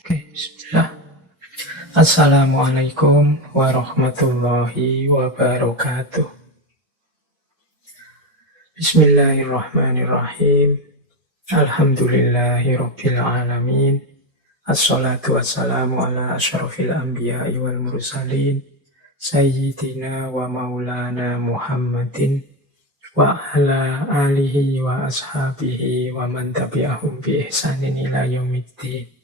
Oke, bismillah. Assalamualaikum warahmatullahi wabarakatuh. Bismillahirrahmanirrahim. Alhamdulillahirabbil alamin. Assalatu wassalamu ala asyrafil anbiya'i wal mursalin sayyidina wa maulana Muhammadin wa ala alihi wa ashabihi wa man tabi'ahum bi ihsanin ila yaumiddin.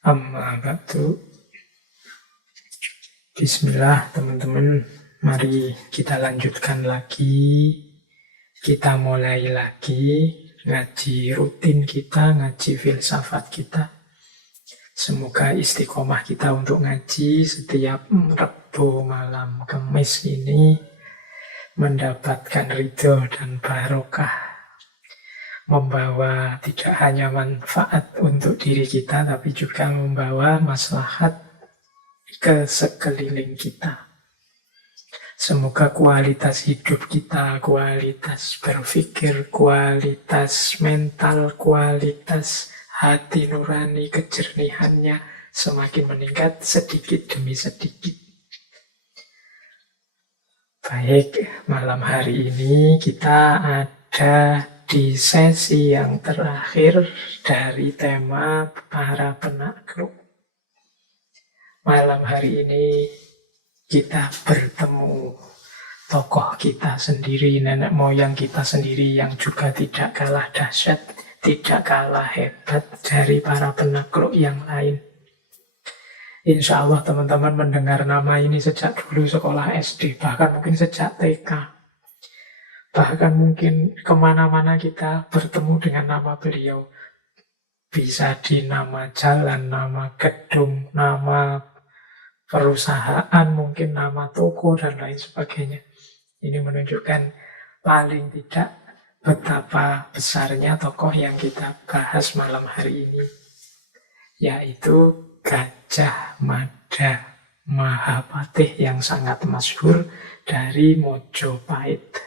Amma ba'du. Bismillah teman-teman, mari kita lanjutkan lagi. Kita mulai lagi ngaji rutin kita, ngaji filsafat kita. Semoga istiqomah kita untuk ngaji setiap Rabu malam Kamis ini mendapatkan ridho dan barokah, membawa tidak hanya manfaat untuk diri kita, tapi juga membawa maslahat ke sekeliling kita. Semoga kualitas hidup kita, kualitas berpikir, kualitas mental, kualitas hati nurani, kejernihannya semakin meningkat sedikit demi sedikit. Baik, malam hari ini kita ada di sesi yang terakhir dari tema para penakluk. Malam hari ini kita bertemu tokoh kita sendiri, nenek moyang kita sendiri yang juga tidak kalah dahsyat, tidak kalah hebat dari para penakluk yang lain. Insya Allah teman-teman mendengar nama ini sejak dulu sekolah SD, bahkan mungkin sejak TK. Bahkan mungkin kemana-mana kita bertemu dengan nama beliau. Bisa di nama jalan, nama gedung, nama perusahaan, mungkin nama toko, dan lain sebagainya. Ini menunjukkan paling tidak betapa besarnya tokoh yang kita bahas malam hari ini, yaitu Gajah Mada Mahapatih yang sangat masyhur dari Mojopahit.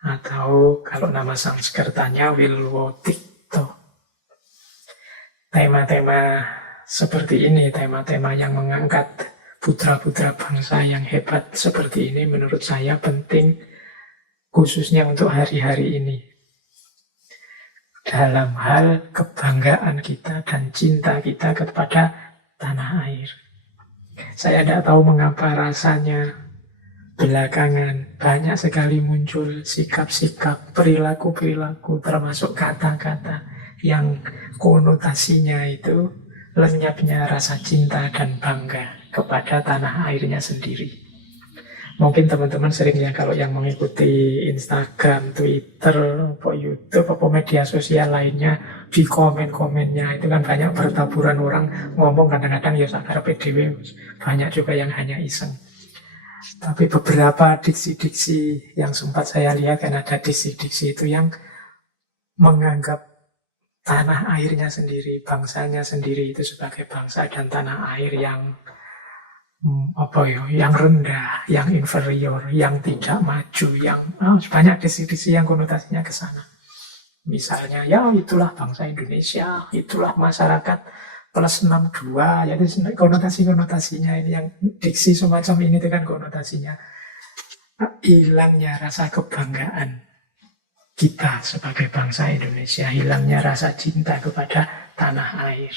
Atau kalau nama Sanskertanya Wilwotikto. Tema-tema seperti ini, tema-tema yang mengangkat putra-putra bangsa yang hebat seperti ini menurut saya penting, khususnya untuk hari-hari ini. Dalam hal kebanggaan kita dan cinta kita kepada tanah air. Saya tidak tahu mengapa rasanya belakangan banyak sekali muncul sikap-sikap, perilaku-perilaku, termasuk kata-kata yang konotasinya itu lenyapnya rasa cinta dan bangga kepada tanah airnya sendiri. Mungkin teman-teman seringnya kalau yang mengikuti Instagram, Twitter, YouTube, media sosial lainnya, di komen-komennya itu kan banyak bertaburan orang ngomong kadang-kadang ya sakar PDW, banyak juga yang hanya iseng. Tapi beberapa diksi-diksi yang sempat saya lihat, kan ada diksi-diksi itu yang menganggap tanah airnya sendiri, bangsanya sendiri itu sebagai bangsa dan tanah air yang yang rendah, yang inferior, yang tidak maju, yang banyak diksi-diksi yang konotasinya ke sana. Misalnya, ya itulah bangsa Indonesia, itulah masyarakat plus 62, jadi konotasi-konotasinya ini yang diksi semacam ini itu kan konotasinya hilangnya rasa kebanggaan kita sebagai bangsa Indonesia, hilangnya rasa cinta kepada tanah air.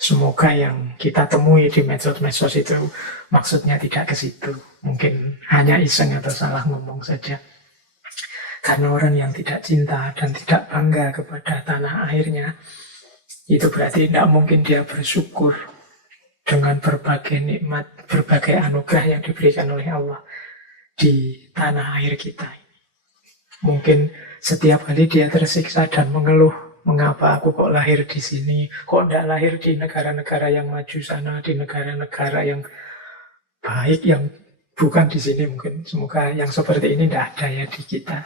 Semoga yang kita temui di medsos-medsos itu maksudnya tidak ke situ, mungkin hanya iseng atau salah ngomong saja. Karena orang yang tidak cinta dan tidak bangga kepada tanah airnya, itu berarti tidak mungkin dia bersyukur dengan berbagai nikmat, berbagai anugerah yang diberikan oleh Allah di tanah air kita. Mungkin setiap kali dia tersiksa dan mengeluh, mengapa aku kok lahir di sini, kok tidak lahir di negara-negara yang maju sana, di negara-negara yang baik, yang bukan di sini. Mungkin semoga yang seperti ini tidak ada ya di kita.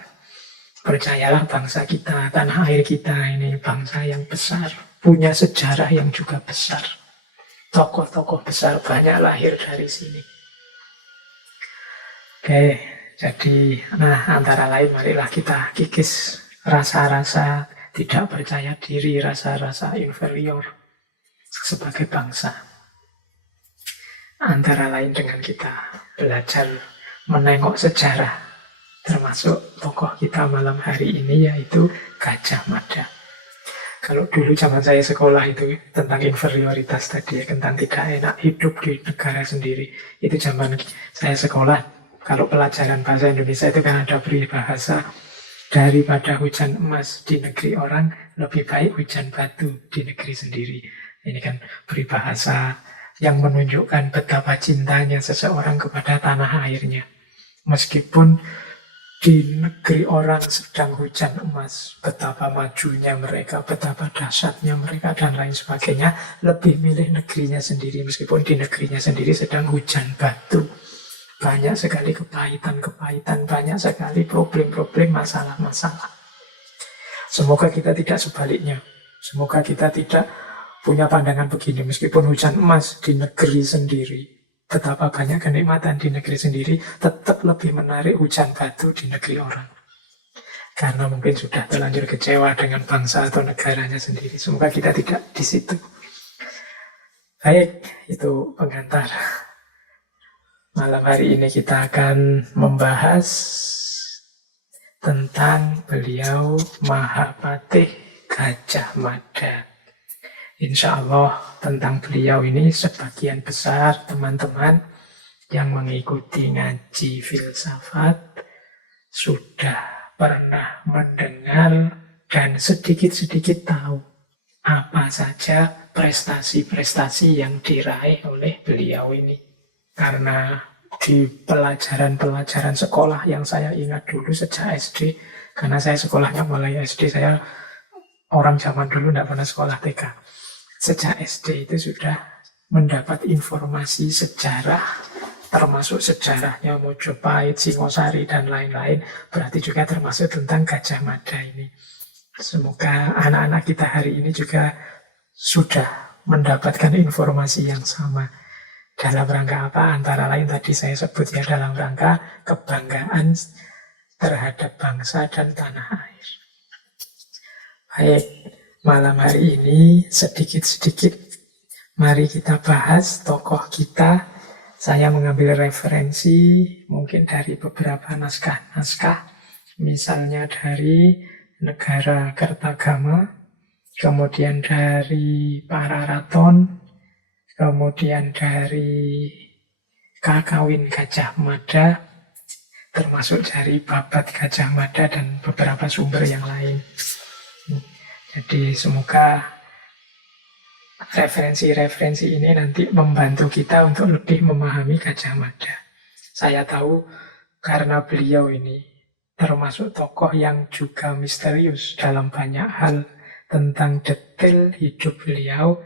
Percayalah bangsa kita, tanah air kita ini bangsa yang besar, punya sejarah yang juga besar. Tokoh-tokoh besar banyak lahir dari sini. Oke, jadi antara lain marilah kita kikis rasa-rasa tidak percaya diri, rasa-rasa inferior. sebagai bangsa. Antara lain dengan kita belajar menengok sejarah, termasuk tokoh kita malam hari ini yaitu Gajah Mada. Kalau dulu zaman saya sekolah itu tentang inferioritas tadi, tentang tidak enak hidup di negara sendiri. Itu zaman saya sekolah, kalau pelajaran bahasa Indonesia itu kan ada peribahasa, daripada hujan emas di negeri orang, lebih baik hujan batu di negeri sendiri. Ini kan peribahasa yang menunjukkan betapa cintanya seseorang kepada tanah airnya. Meskipun di negeri orang sedang hujan emas, betapa majunya mereka, betapa dahsyatnya mereka, dan lain sebagainya, lebih milih negerinya sendiri, meskipun di negerinya sendiri sedang hujan batu. Banyak sekali kepahitan-kepahitan, banyak sekali problem-problem, masalah-masalah. Semoga kita tidak sebaliknya. Semoga kita tidak punya pandangan begini, meskipun hujan emas di negeri sendiri, betapa banyak kenikmatan di negeri sendiri, tetap lebih menarik hujan batu di negeri orang. Karena mungkin sudah terlanjur kecewa dengan bangsa atau negaranya sendiri. Semoga kita tidak di situ. Baik, itu pengantar. Malam hari ini kita akan membahas tentang beliau Mahapatih Gajah Mada. Insya Allah tentang beliau ini sebagian besar teman-teman yang mengikuti ngaji filsafat sudah pernah mendengar dan sedikit-sedikit tahu apa saja prestasi-prestasi yang diraih oleh beliau ini. Karena di pelajaran-pelajaran sekolah yang saya ingat dulu sejak SD, karena saya sekolahnya mulai SD, saya orang zaman dulu tidak pernah sekolah TK. Sejak SD itu sudah mendapat informasi sejarah, termasuk sejarahnya Mojopahit, Singosari, dan lain-lain. Berarti juga termasuk tentang Gajah Mada ini. Semoga anak-anak kita hari ini juga sudah mendapatkan informasi yang sama. Dalam rangka apa? Antara lain tadi saya sebut ya, dalam rangka kebanggaan terhadap bangsa dan tanah air. Baik, malam hari ini sedikit-sedikit mari kita bahas tokoh kita. Saya mengambil referensi mungkin dari beberapa naskah-naskah, misalnya dari Negara Kertagama, kemudian dari Pararaton, kemudian dari Kakawin Gajah Mada, termasuk dari Babat Gajah Mada dan beberapa sumber yang lain. Jadi semoga referensi-referensi ini nanti membantu kita untuk lebih memahami Gajah Mada. Saya tahu karena beliau ini termasuk tokoh yang juga misterius dalam banyak hal tentang detail hidup beliau.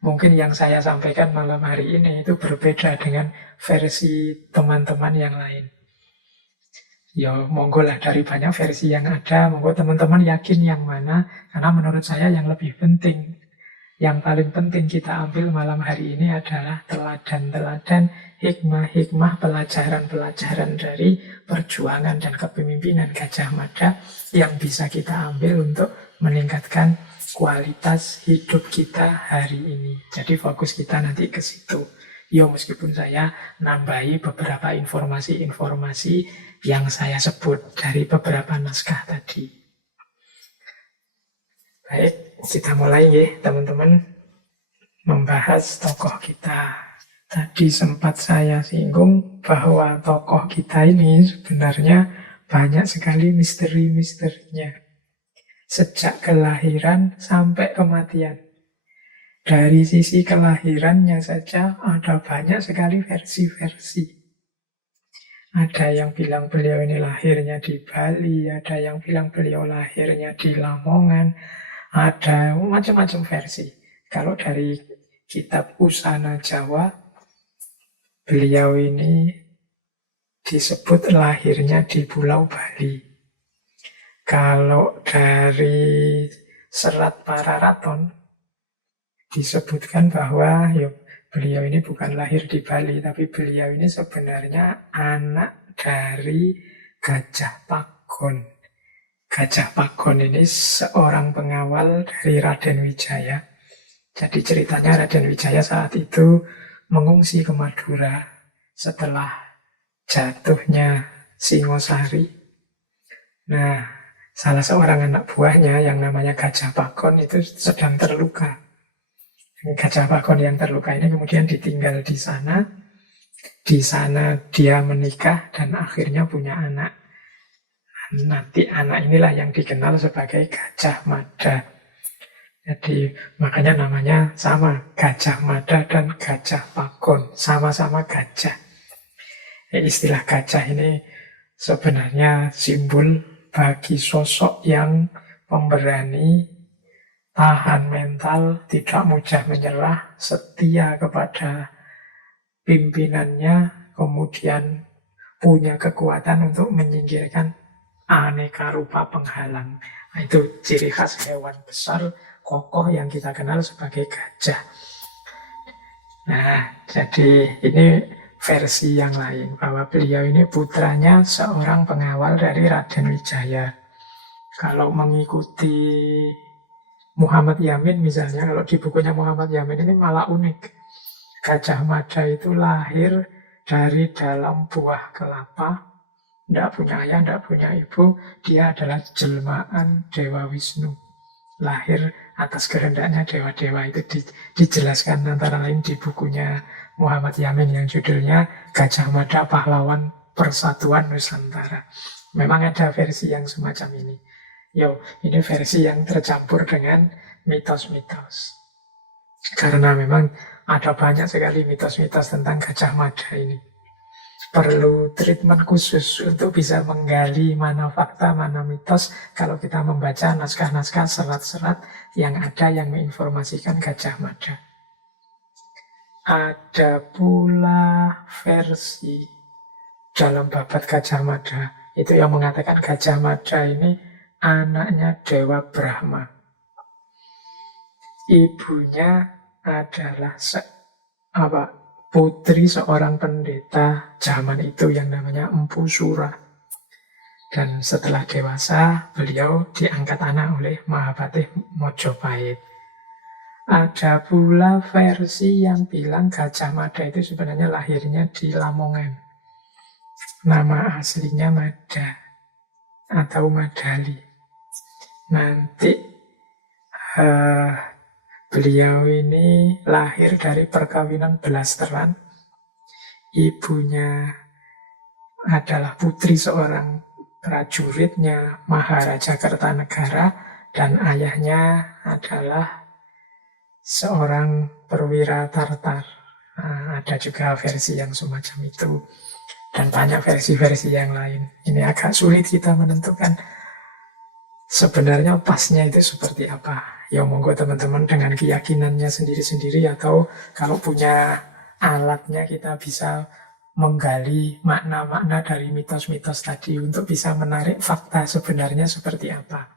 Mungkin yang saya sampaikan malam hari ini itu berbeda dengan versi teman-teman yang lain. Ya monggo lah, dari banyak versi yang ada, monggo teman-teman yakin yang mana, karena menurut saya yang lebih penting, yang paling penting kita ambil malam hari ini adalah teladan-teladan, hikmah-hikmah, pelajaran-pelajaran dari perjuangan dan kepemimpinan Gajah Mada yang bisa kita ambil untuk meningkatkan kualitas hidup kita hari ini. Jadi fokus kita nanti ke situ. Ya meskipun saya nambahi beberapa informasi-informasi yang saya sebut dari beberapa naskah tadi. Baik, kita mulai ya teman-teman membahas tokoh kita. Tadi sempat saya singgung bahwa tokoh kita ini sebenarnya banyak sekali misteri-misterinya. Sejak kelahiran sampai kematian. Dari sisi kelahirannya saja ada banyak sekali versi-versi. Ada yang bilang beliau ini lahirnya di Bali, ada yang bilang beliau lahirnya di Lamongan, ada macam-macam versi. Kalau dari kitab Usana Jawa, beliau ini disebut lahirnya di Pulau Bali. Kalau dari Serat Pararaton disebutkan bahwa beliau ini bukan lahir di Bali, tapi beliau ini sebenarnya anak dari Gajah Pagon. Gajah Pagon ini seorang pengawal dari Raden Wijaya. Jadi ceritanya Raden Wijaya saat itu mengungsi ke Madura setelah jatuhnya Singosari. Nah, salah seorang anak buahnya yang namanya Gajah Pakon itu sedang terluka. Gajah Pakon yang terluka ini kemudian ditinggal di sana. Di sana dia menikah dan akhirnya punya anak. Nanti anak inilah yang dikenal sebagai Gajah Mada. Jadi makanya namanya sama, Gajah Mada dan Gajah Pakon, sama-sama gajah. Istilah gajah ini sebenarnya simbol bagi sosok yang pemberani, tahan mental, tidak mudah menyerah, setia kepada pimpinannya, kemudian punya kekuatan untuk menyingkirkan aneka rupa penghalang. Nah, itu ciri khas hewan besar kokoh yang kita kenal sebagai gajah. Nah, jadi ini versi yang lain, bahwa beliau ini putranya seorang pengawal dari Raden Wijaya. Kalau mengikuti Muhammad Yamin misalnya, kalau di bukunya Muhammad Yamin ini malah unik. Gajah Mada itu lahir dari dalam buah kelapa, tidak punya ayah, tidak punya ibu, dia adalah jelmaan Dewa Wisnu. Lahir atas kehendaknya dewa-dewa. Itu dijelaskan antara lain di bukunya Muhammad Yamin yang judulnya Gajah Mada Pahlawan Persatuan Nusantara. Memang ada versi yang semacam ini. Ini versi yang tercampur dengan mitos-mitos. Karena memang ada banyak sekali mitos-mitos tentang Gajah Mada ini. Perlu treatment khusus untuk bisa menggali mana fakta, mana mitos kalau kita membaca naskah-naskah, serat-serat yang ada yang menginformasikan Gajah Mada. Ada pula versi dalam babat Gajah Mada itu yang mengatakan Gajah Mada ini anaknya Dewa Brahma. Ibunya adalah putri seorang pendeta zaman itu yang namanya Empu Sura. Dan setelah dewasa, beliau diangkat anak oleh Mahapatih Mojopahit. Ada pula versi yang bilang Gajah Mada itu sebenarnya lahirnya di Lamongan. Nama aslinya Mada atau Madali. Nanti beliau ini lahir dari perkawinan belasteran. Ibunya adalah putri seorang prajuritnya Maharaja Kertanegara dan ayahnya adalah seorang perwira Tartar. Nah, ada juga versi yang semacam itu dan banyak versi-versi yang lain. Ini agak sulit kita menentukan sebenarnya pasnya itu seperti apa. Ya monggo teman-teman dengan keyakinannya sendiri-sendiri, atau kalau punya alatnya kita bisa menggali makna-makna dari mitos-mitos tadi untuk bisa menarik fakta sebenarnya seperti apa.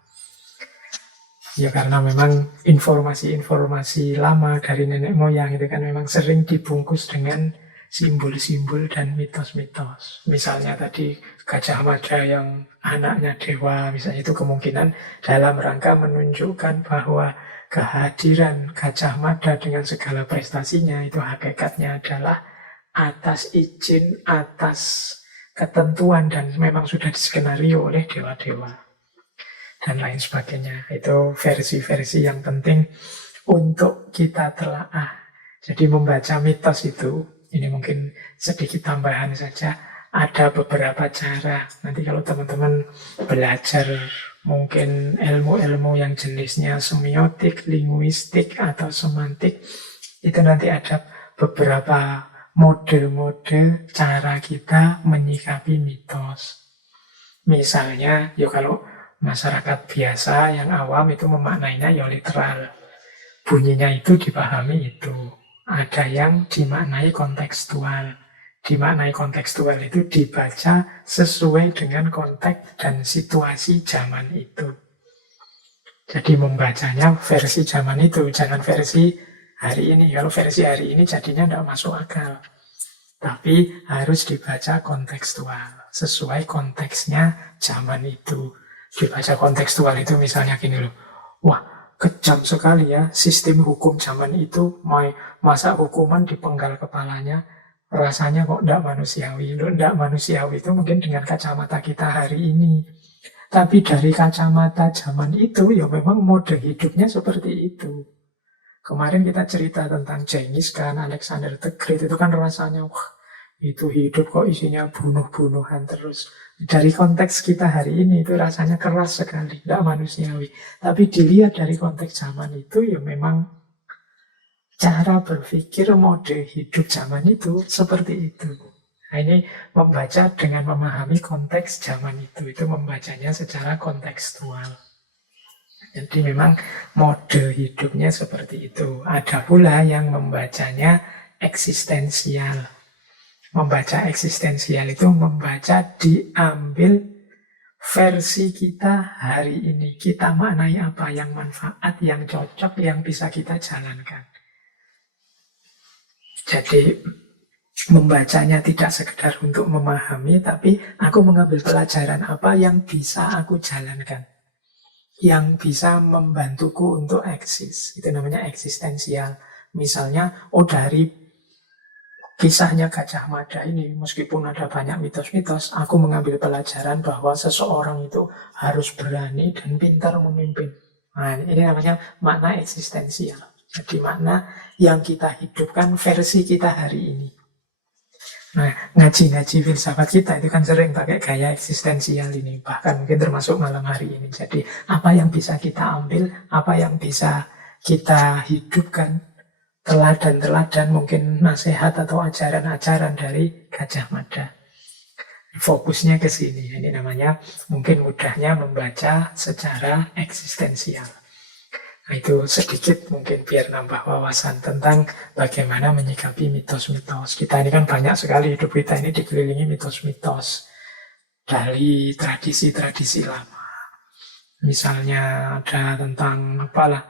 Ya karena memang informasi-informasi lama dari nenek moyang itu kan memang sering dibungkus dengan simbol-simbol dan mitos-mitos. Misalnya tadi Gajah Mada yang anaknya dewa, misalnya itu kemungkinan dalam rangka menunjukkan bahwa kehadiran Gajah Mada dengan segala prestasinya itu hakikatnya adalah atas izin, atas ketentuan dan memang sudah diskenario oleh dewa-dewa dan lain sebagainya. Itu versi-versi yang penting untuk kita telaah. Jadi membaca mitos itu, ini mungkin sedikit tambahan saja, ada beberapa cara. Nanti kalau teman-teman belajar mungkin ilmu-ilmu yang jenisnya semiotik, linguistik, atau semantik, itu nanti ada beberapa mode-mode cara kita menyikapi mitos. Misalnya, kalau masyarakat biasa yang awam itu memaknainya ya literal. Bunyinya itu dipahami itu. Ada yang dimaknai kontekstual. Dimaknai kontekstual itu dibaca sesuai dengan konteks dan situasi zaman itu. Jadi membacanya versi zaman itu, jangan versi hari ini. Kalau versi hari ini jadinya tidak masuk akal. Tapi harus dibaca kontekstual, sesuai konteksnya zaman itu. Dibaca kontekstual itu misalnya gini loh, wah kejam sekali ya sistem hukum zaman itu. Masa hukuman dipenggal kepalanya, rasanya kok tidak manusiawi. Loh, tidak manusiawi itu mungkin dengan kacamata kita hari ini. Tapi dari kacamata zaman itu, ya memang mode hidupnya seperti itu. Kemarin kita cerita tentang Genghis Khan, Alexander the Great, itu kan rasanya, wah, itu hidup kok isinya bunuh-bunuhan terus. Dari konteks kita hari ini itu rasanya keras sekali, tidak manusiawi. Tapi dilihat dari konteks zaman itu, ya memang cara berpikir mode hidup zaman itu seperti itu. Nah, ini membaca dengan memahami konteks zaman itu membacanya secara kontekstual. Jadi memang mode hidupnya seperti itu. Ada pula yang membacanya eksistensial. Membaca eksistensial itu membaca diambil versi kita hari ini. Kita maknai apa yang manfaat, yang cocok, yang bisa kita jalankan. Jadi membacanya tidak sekedar untuk memahami, tapi aku mengambil pelajaran apa yang bisa aku jalankan, yang bisa membantuku untuk eksis. Itu namanya eksistensial. Misalnya, dari kisahnya Gajah Mada ini, meskipun ada banyak mitos-mitos, aku mengambil pelajaran bahwa seseorang itu harus berani dan pintar memimpin. Nah, ini namanya makna eksistensial. Jadi makna yang kita hidupkan versi kita hari ini. Nah, ngaji-ngaji filsafat kita itu kan sering pakai gaya eksistensial ini. Bahkan mungkin termasuk malam hari ini. Jadi apa yang bisa kita ambil, apa yang bisa kita hidupkan, teladan-teladan, mungkin nasihat atau ajaran-ajaran dari Gajah Mada. Fokusnya ke sini. Ini namanya mungkin mudahnya membaca secara eksistensial. Nah, itu sedikit mungkin biar nambah wawasan tentang bagaimana menyikapi mitos-mitos. Kita ini kan banyak sekali, hidup kita ini dikelilingi mitos-mitos dari tradisi-tradisi lama. Misalnya ada tentang apalah,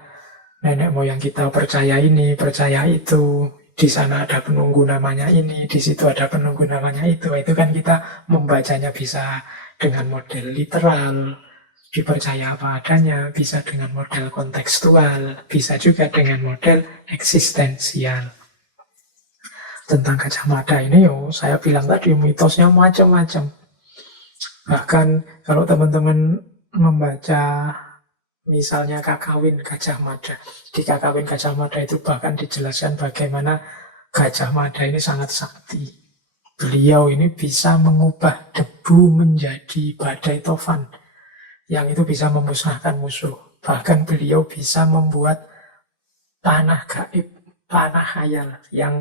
nenek moyang kita percaya ini, percaya itu, di sana ada penunggu namanya ini, di situ ada penunggu namanya itu. Itu kan kita membacanya bisa dengan model literal, dipercaya apa adanya, bisa dengan model kontekstual, bisa juga dengan model eksistensial. Tentang Gajah Mada ini, saya bilang tadi mitosnya macam-macam. Bahkan kalau teman-teman membaca misalnya Kakawin Gajah Mada, di Kakawin Gajah Mada itu bahkan dijelaskan bagaimana Gajah Mada ini sangat sakti. Beliau ini bisa mengubah debu menjadi badai tofan, yang itu bisa memusnahkan musuh. Bahkan beliau bisa membuat panah gaib, panah khayal yang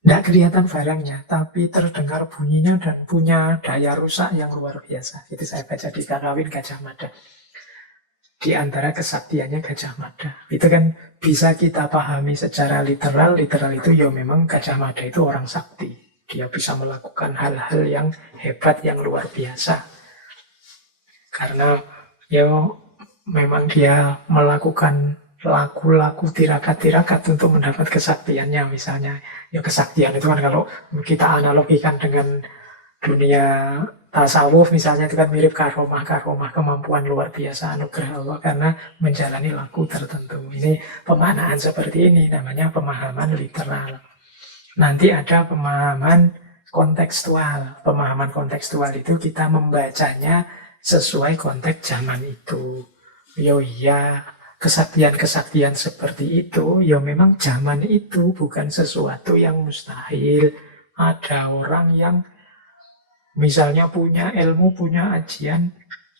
tidak kelihatan barangnya, tapi terdengar bunyinya dan punya daya rusak yang luar biasa. Itu saya baca di Kakawin Gajah Mada. Di antara kesaktiannya Gajah Mada, itu kan bisa kita pahami secara literal. Literal itu ya memang Gajah Mada itu orang sakti. Dia bisa melakukan hal-hal yang hebat, yang luar biasa. Karena ya memang dia melakukan laku-laku tirakat-tirakat untuk mendapat kesaktiannya. Misalnya ya kesaktian itu kan kalau kita analogikan dengan dunia tasawuf misalnya, itu kan mirip karomah kemampuan luar biasa anugerah Allah karena menjalani laku tertentu. Ini pemaknaan seperti ini namanya pemahaman literal. Nanti ada pemahaman kontekstual. Pemahaman kontekstual itu kita membacanya sesuai konteks zaman itu. Iya, kesaktian-kesaktian seperti itu, ya memang zaman itu bukan sesuatu yang mustahil. Ada orang yang misalnya punya ilmu, punya ajian,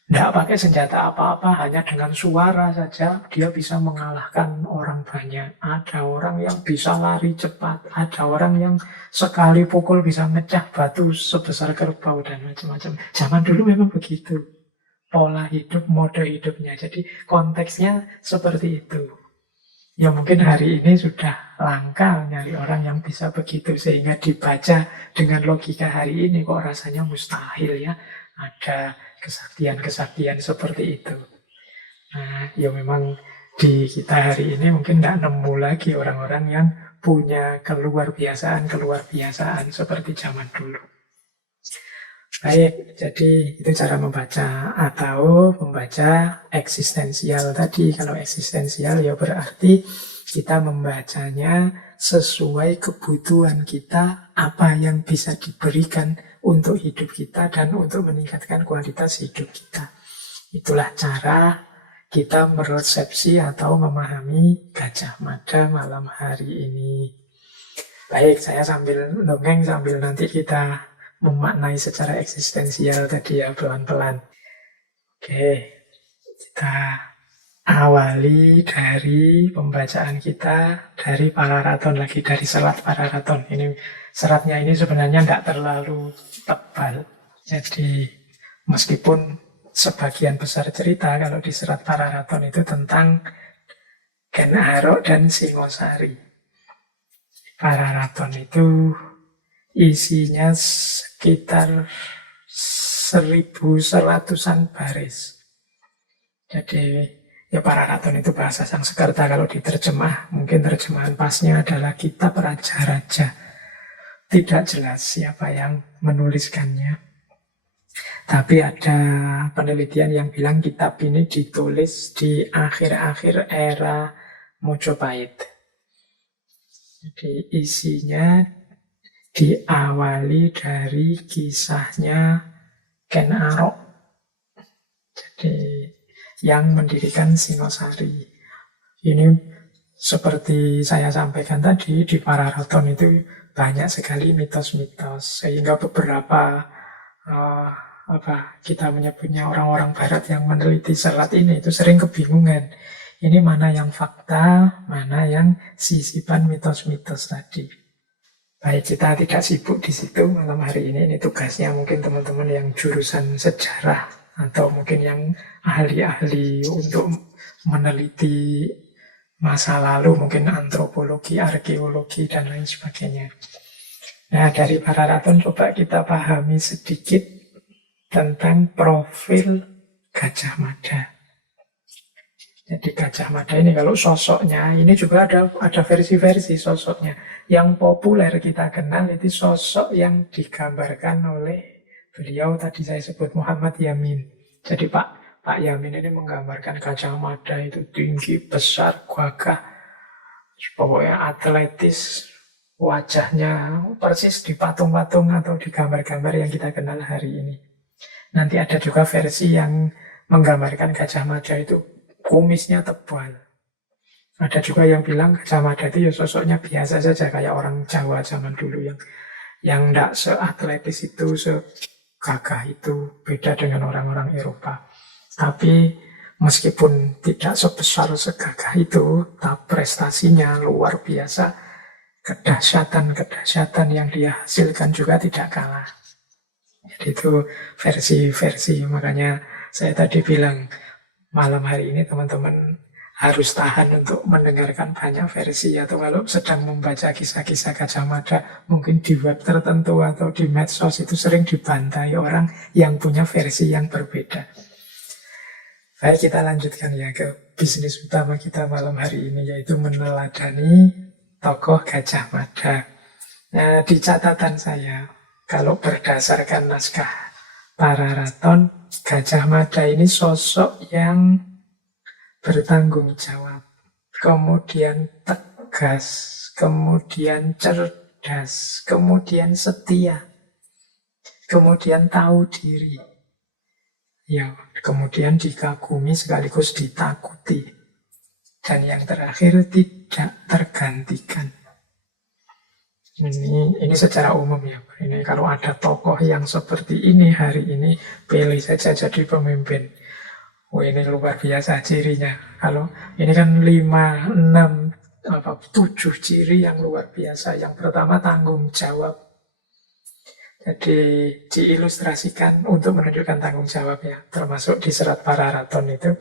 tidak pakai senjata apa-apa, hanya dengan suara saja dia bisa mengalahkan orang banyak. Ada orang yang bisa lari cepat, ada orang yang sekali pukul bisa mecah batu sebesar kerbau dan macam-macam. Zaman dulu memang begitu. Pola hidup, mode hidupnya. Jadi konteksnya seperti itu. Ya mungkin hari ini sudah langka nyari orang yang bisa begitu, sehingga dibaca dengan logika hari ini kok rasanya mustahil ya. Ada kesaktian-kesaktian seperti itu. Nah, ya memang di kita hari ini mungkin tidak nemu lagi orang-orang yang punya keluar biasaan seperti zaman dulu. Baik, jadi itu cara membaca atau membaca eksistensial tadi. Kalau eksistensial ya berarti kita membacanya sesuai kebutuhan kita, apa yang bisa diberikan untuk hidup kita dan untuk meningkatkan kualitas hidup kita. Itulah cara kita meresepsi atau memahami Gajah Mada malam hari ini. Baik, saya sambil dongeng sambil nanti kita memaknai secara eksistensial tadi ya pelan-pelan. Oke, kita awali dari pembacaan kita dari Pararaton lagi, dari serat Pararaton. Ini seratnya ini sebenarnya tidak terlalu tebal. Jadi meskipun sebagian besar cerita kalau di serat Pararaton itu tentang Ken Arok dan Singosari. Pararaton itu isinya sekitar 1100-an baris. Jadi ya Pararaton itu bahasa Sanskerta, kalau diterjemah mungkin terjemahan pasnya adalah kitab raja-raja. Tidak jelas siapa yang menuliskannya. Tapi ada penelitian yang bilang kitab ini ditulis di akhir-akhir era Mojopahit. Jadi isinya diawali dari kisahnya Ken Arok. Jadi yang mendirikan Singosari. Ini seperti saya sampaikan tadi, di Pararaton itu banyak sekali mitos-mitos, sehingga beberapa kita menyebutnya orang-orang barat yang meneliti serat ini itu sering kebingungan. Ini mana yang fakta, mana yang sisipan mitos-mitos tadi. Baik, kita tidak sibuk di situ malam hari ini. Ini tugasnya mungkin teman-teman yang jurusan sejarah atau mungkin yang ahli-ahli untuk meneliti masa lalu, mungkin antropologi, arkeologi, dan lain sebagainya. Nah, dari Pararaton coba kita pahami sedikit tentang profil Gajah Mada. Jadi Gajah Mada ini kalau sosoknya, ini juga ada versi-versi sosoknya. Yang populer kita kenal itu sosok yang digambarkan oleh beliau, tadi saya sebut Muhammad Yamin. Jadi Pak Yamin ini menggambarkan Gajah Mada itu tinggi, besar, gagah, pokoknya atletis, wajahnya persis di patung-patung atau di gambar-gambar yang kita kenal hari ini. Nanti ada juga versi yang menggambarkan Gajah Mada itu kumisnya tebal. Ada juga yang bilang Gajah Mada itu ya sosoknya biasa saja, kayak orang Jawa zaman dulu yang tidak seatletis itu, segagah itu, beda dengan orang-orang Eropa. Tapi meskipun tidak sebesar segagah itu, tapi prestasinya luar biasa, kedahsyatan yang dia hasilkan juga tidak kalah. Jadi itu versi-versi, makanya saya tadi bilang malam hari ini teman-teman harus tahan untuk mendengarkan banyak versi, atau kalau sedang membaca kisah-kisah Gajah Mada mungkin di web tertentu atau di medsos itu sering dibantai orang yang punya versi yang berbeda. Baik, kita lanjutkan ya ke bisnis utama kita malam hari ini, yaitu meneladani tokoh Gajah Mada. Nah, di catatan saya, kalau berdasarkan naskah Pararaton, Gajah Mada ini sosok yang bertanggung jawab, kemudian tegas, kemudian cerdas, kemudian setia, kemudian tahu diri. Ya, kemudian dikagumi sekaligus ditakuti. Dan yang terakhir tidak tergantikan. Ini secara umum ya. Ini kalau ada tokoh yang seperti ini hari ini, pilih saja jadi pemimpin. Oh, ini luar biasa cirinya. Kalau ini kan 5, 6, 7 ciri yang luar biasa. Yang pertama tanggung jawab. Jadi diilustrasikan untuk menunjukkan tanggung jawab ya. Termasuk di serat Pararaton itu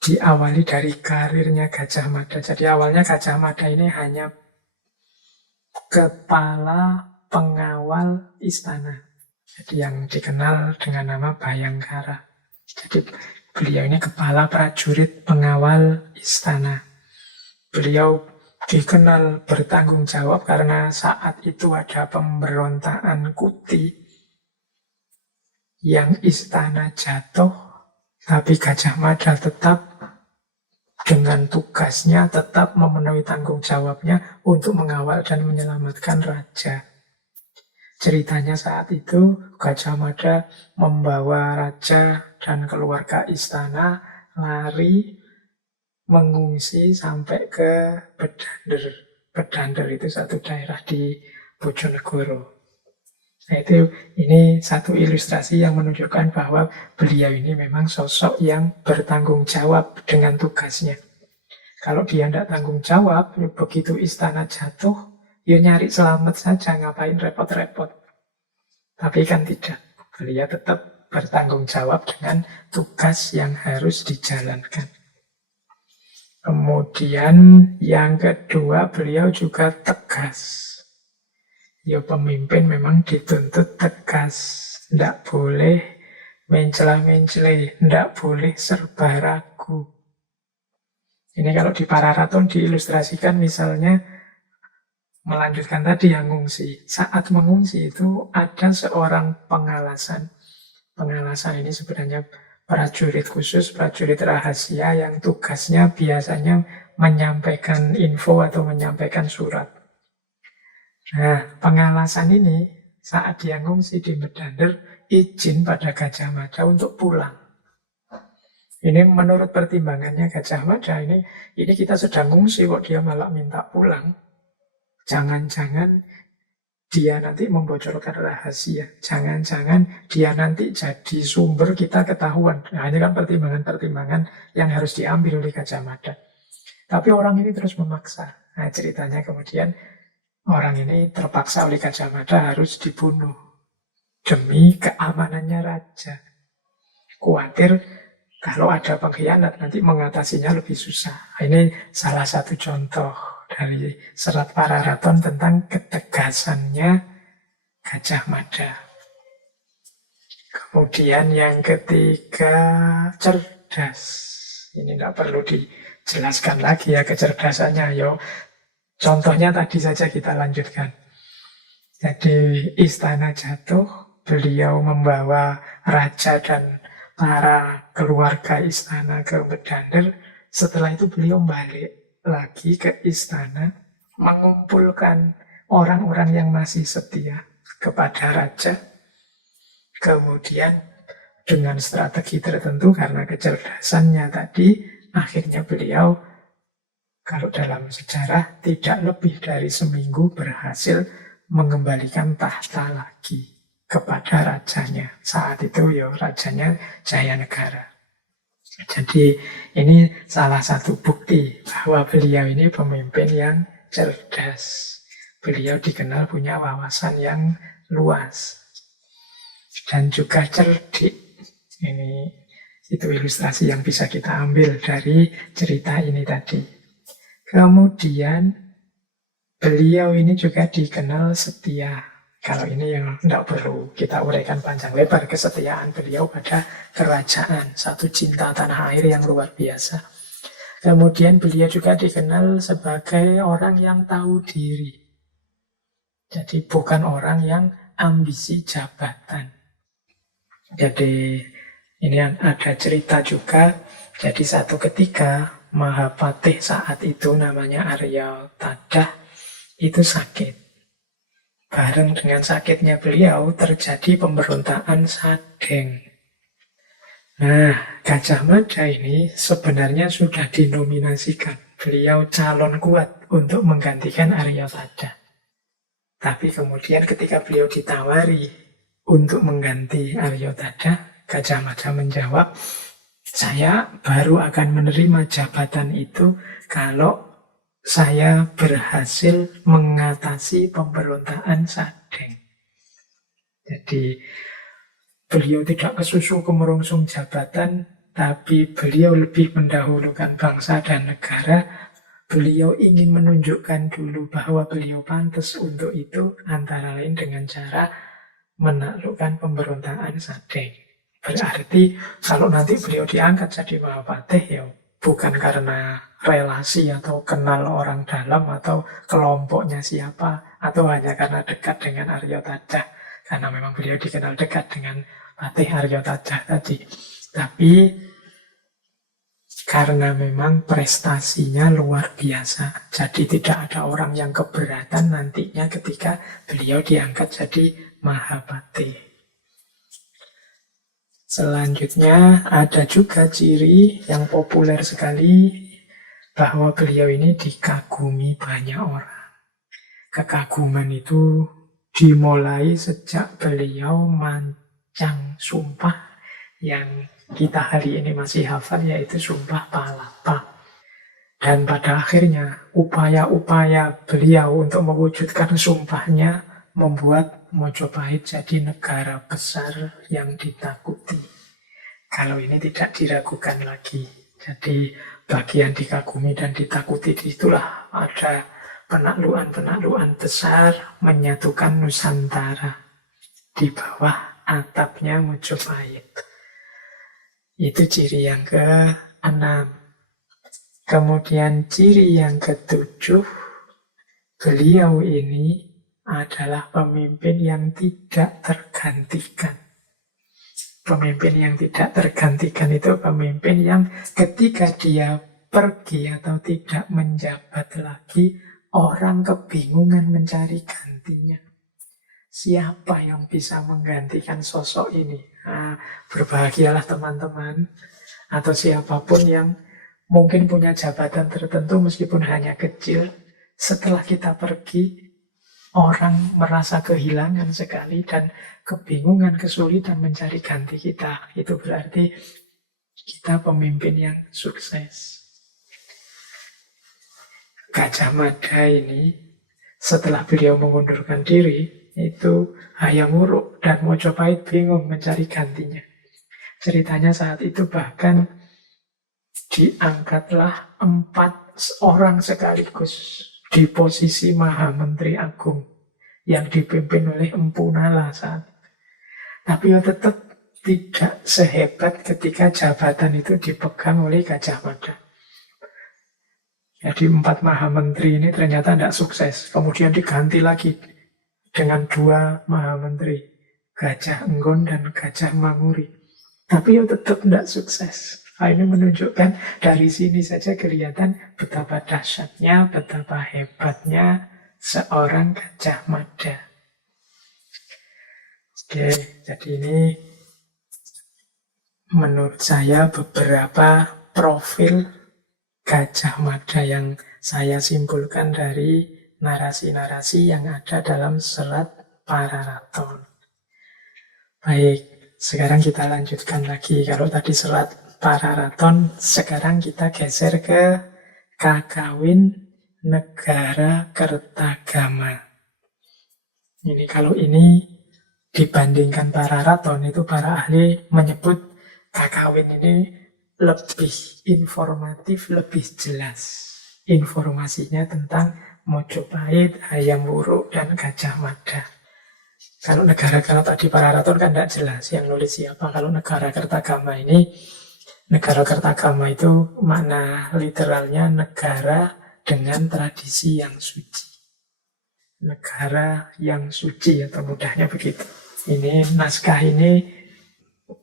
diawali dari karirnya Gajah Mada. Jadi awalnya Gajah Mada ini hanya kepala pengawal istana. Jadi yang dikenal dengan nama Bayangkara. Jadi beliau ini kepala prajurit pengawal istana. Beliau dikenal bertanggung jawab karena saat itu ada pemberontakan Kuti. yang istana jatuh, tapi Gajah Mada tetap dengan tugasnya, tetap memenuhi tanggung jawabnya untuk mengawal dan menyelamatkan raja. Ceritanya saat itu Gajah Mada membawa raja dan keluarga istana lari mengungsi sampai ke Bedander. Bedander itu satu daerah di Bojonegoro. Nah ini satu ilustrasi yang menunjukkan bahwa beliau ini memang sosok yang bertanggung jawab dengan tugasnya. Kalau dia tidak tanggung jawab, begitu istana jatuh, ya nyari selamat saja, ngapain repot-repot. Tapi kan tidak, beliau tetap bertanggung jawab dengan tugas yang harus dijalankan. Kemudian yang kedua, beliau juga tegas. Ya pemimpin memang dituntut tegas, tidak boleh mencela-mencela, tidak boleh serba ragu. Ini kalau di Pararaton diilustrasikan misalnya melanjutkan tadi yang ngungsi. Saat mengungsi itu ada seorang pengalasan. Pengalasan ini sebenarnya prajurit khusus, prajurit rahasia yang tugasnya biasanya menyampaikan info atau menyampaikan surat. Nah, pengalasan ini saat dia ngungsi di Bedander izin pada Gajah Mada untuk pulang. Ini menurut pertimbangannya Gajah Mada ini kita sedang ngungsi kok dia malah minta pulang. Jangan-jangan dia nanti membocorkan rahasia. Jangan-jangan dia nanti jadi sumber kita ketahuan. Nah, ini kan pertimbangan-pertimbangan yang harus diambil oleh Gajah Mada. Tapi orang ini terus memaksa. Nah, ceritanya kemudian orang ini terpaksa oleh Gajah Mada harus dibunuh demi keamanannya raja. Khawatir kalau ada pengkhianat nanti mengatasinya lebih susah. Ini salah satu contoh dari serat Pararaton tentang ketegasannya Gajah Mada. Kemudian yang ketiga, cerdas. Ini tidak perlu dijelaskan lagi ya kecerdasannya. Contohnya tadi saja kita lanjutkan. Jadi istana jatuh, beliau membawa raja dan para keluarga istana ke Bedander. Setelah itu beliau balik lagi ke istana, mengumpulkan orang-orang yang masih setia kepada raja. Kemudian dengan strategi tertentu karena kecerdasannya tadi, akhirnya beliau kalau dalam sejarah tidak lebih dari seminggu berhasil mengembalikan tahta lagi kepada rajanya. Saat itu rajanya Jayanegara. Jadi ini salah satu bukti bahwa beliau ini pemimpin yang cerdas. Beliau dikenal punya wawasan yang luas dan juga cerdik. Itu ilustrasi yang bisa kita ambil dari cerita ini tadi. Kemudian beliau ini juga dikenal setia. Kalau ini yang tidak perlu kita uraikan panjang lebar, kesetiaan beliau pada kerajaan. Satu cinta tanah air yang luar biasa. Kemudian beliau juga dikenal sebagai orang yang tahu diri. Jadi bukan orang yang ambisi jabatan. Jadi ini ada cerita juga. Jadi satu ketika Mahapatih saat itu namanya Arya Tadah itu sakit. Bareng dengan sakitnya beliau terjadi pemberontakan Sadeng. Nah, Gajah Mada ini sebenarnya sudah dinominasikan. Beliau calon kuat untuk menggantikan Arya Tadah. Tapi kemudian ketika beliau ditawari untuk mengganti Arya Tadah, Gajah Mada menjawab, saya baru akan menerima jabatan itu kalau saya berhasil mengatasi pemberontakan Sadeng. Jadi beliau tidak kesusu kemerungsung jabatan, tapi beliau lebih mendahulukan bangsa dan negara. Beliau ingin menunjukkan dulu bahwa beliau pantas untuk itu, antara lain dengan cara menaklukkan pemberontakan Sadeng. Berarti kalau nanti beliau diangkat jadi Mahapatih ya bukan karena relasi atau kenal orang dalam atau kelompoknya siapa, atau hanya karena dekat dengan Arya Tadah. Karena memang beliau dikenal dekat dengan Patih Aryo Tajah tadi. Tapi karena memang prestasinya luar biasa, jadi tidak ada orang yang keberatan nantinya ketika beliau diangkat jadi Mahapatih. Selanjutnya ada juga ciri yang populer sekali bahwa beliau ini dikagumi banyak orang. Kekaguman itu dimulai sejak beliau mancang sumpah yang kita hari ini masih hafal, yaitu Sumpah Palapa. Dan pada akhirnya upaya-upaya beliau untuk mewujudkan sumpahnya membuat Mojopahit jadi negara besar yang ditakuti. Kalau ini tidak diragukan lagi. Jadi bagian dikagumi dan ditakuti, itulah ada penaklukan-penaklukan besar menyatukan Nusantara di bawah atapnya Mojopahit. Itu ciri yang ke-6. Kemudian ciri yang ke-7, beliau ini adalah pemimpin yang tidak tergantikan. Pemimpin yang tidak tergantikan itu pemimpin yang ketika dia pergi atau tidak menjabat lagi, orang kebingungan mencari gantinya. Siapa yang bisa menggantikan sosok ini? Berbahagialah teman-teman, atau siapapun yang mungkin punya jabatan tertentu meskipun hanya kecil. Setelah kita pergi, orang merasa kehilangan sekali dan kebingungan, kesulitan mencari ganti kita. Itu berarti kita pemimpin yang sukses. Gajah Mada ini setelah beliau mengundurkan diri, itu Hayam Wuruk dan Mojopahit bingung mencari gantinya. Ceritanya saat itu bahkan diangkatlah 4 orang sekaligus di posisi Maha Menteri Agung yang dipimpin oleh Empu Nala saat itu. Tapi tetap tidak sehebat ketika jabatan itu dipegang oleh Gajah Mada. Jadi 4 Maha Menteri ini ternyata tidak sukses. Kemudian diganti lagi dengan 2 Maha Menteri, Gajah Enggon dan Gajah Manguri. Tapi tetap tidak sukses. Ini menunjukkan dari sini saja kelihatan betapa dahsyatnya, betapa hebatnya seorang Gajah Mada. Oke, jadi ini menurut saya beberapa profil Gajah Mada yang saya simpulkan dari narasi-narasi yang ada dalam serat Pararaton. Baik, sekarang kita lanjutkan lagi. Kalau tadi serat Pararaton, sekarang kita geser ke Kakawin Negara Kertagama. Ini kalau ini dibandingkan Pararaton, itu para ahli menyebut Kakawin ini lebih informatif, lebih jelas informasinya tentang Mojopahit, Hayam Wuruk, dan Gajah Mada. Kalau negara-negara tadi Pararaton kan tidak jelas yang nulis siapa. Kalau negara Kertagama ini, negara Kertagama itu makna literalnya negara dengan tradisi yang suci. Negara yang suci, atau mudahnya begitu. Ini naskah ini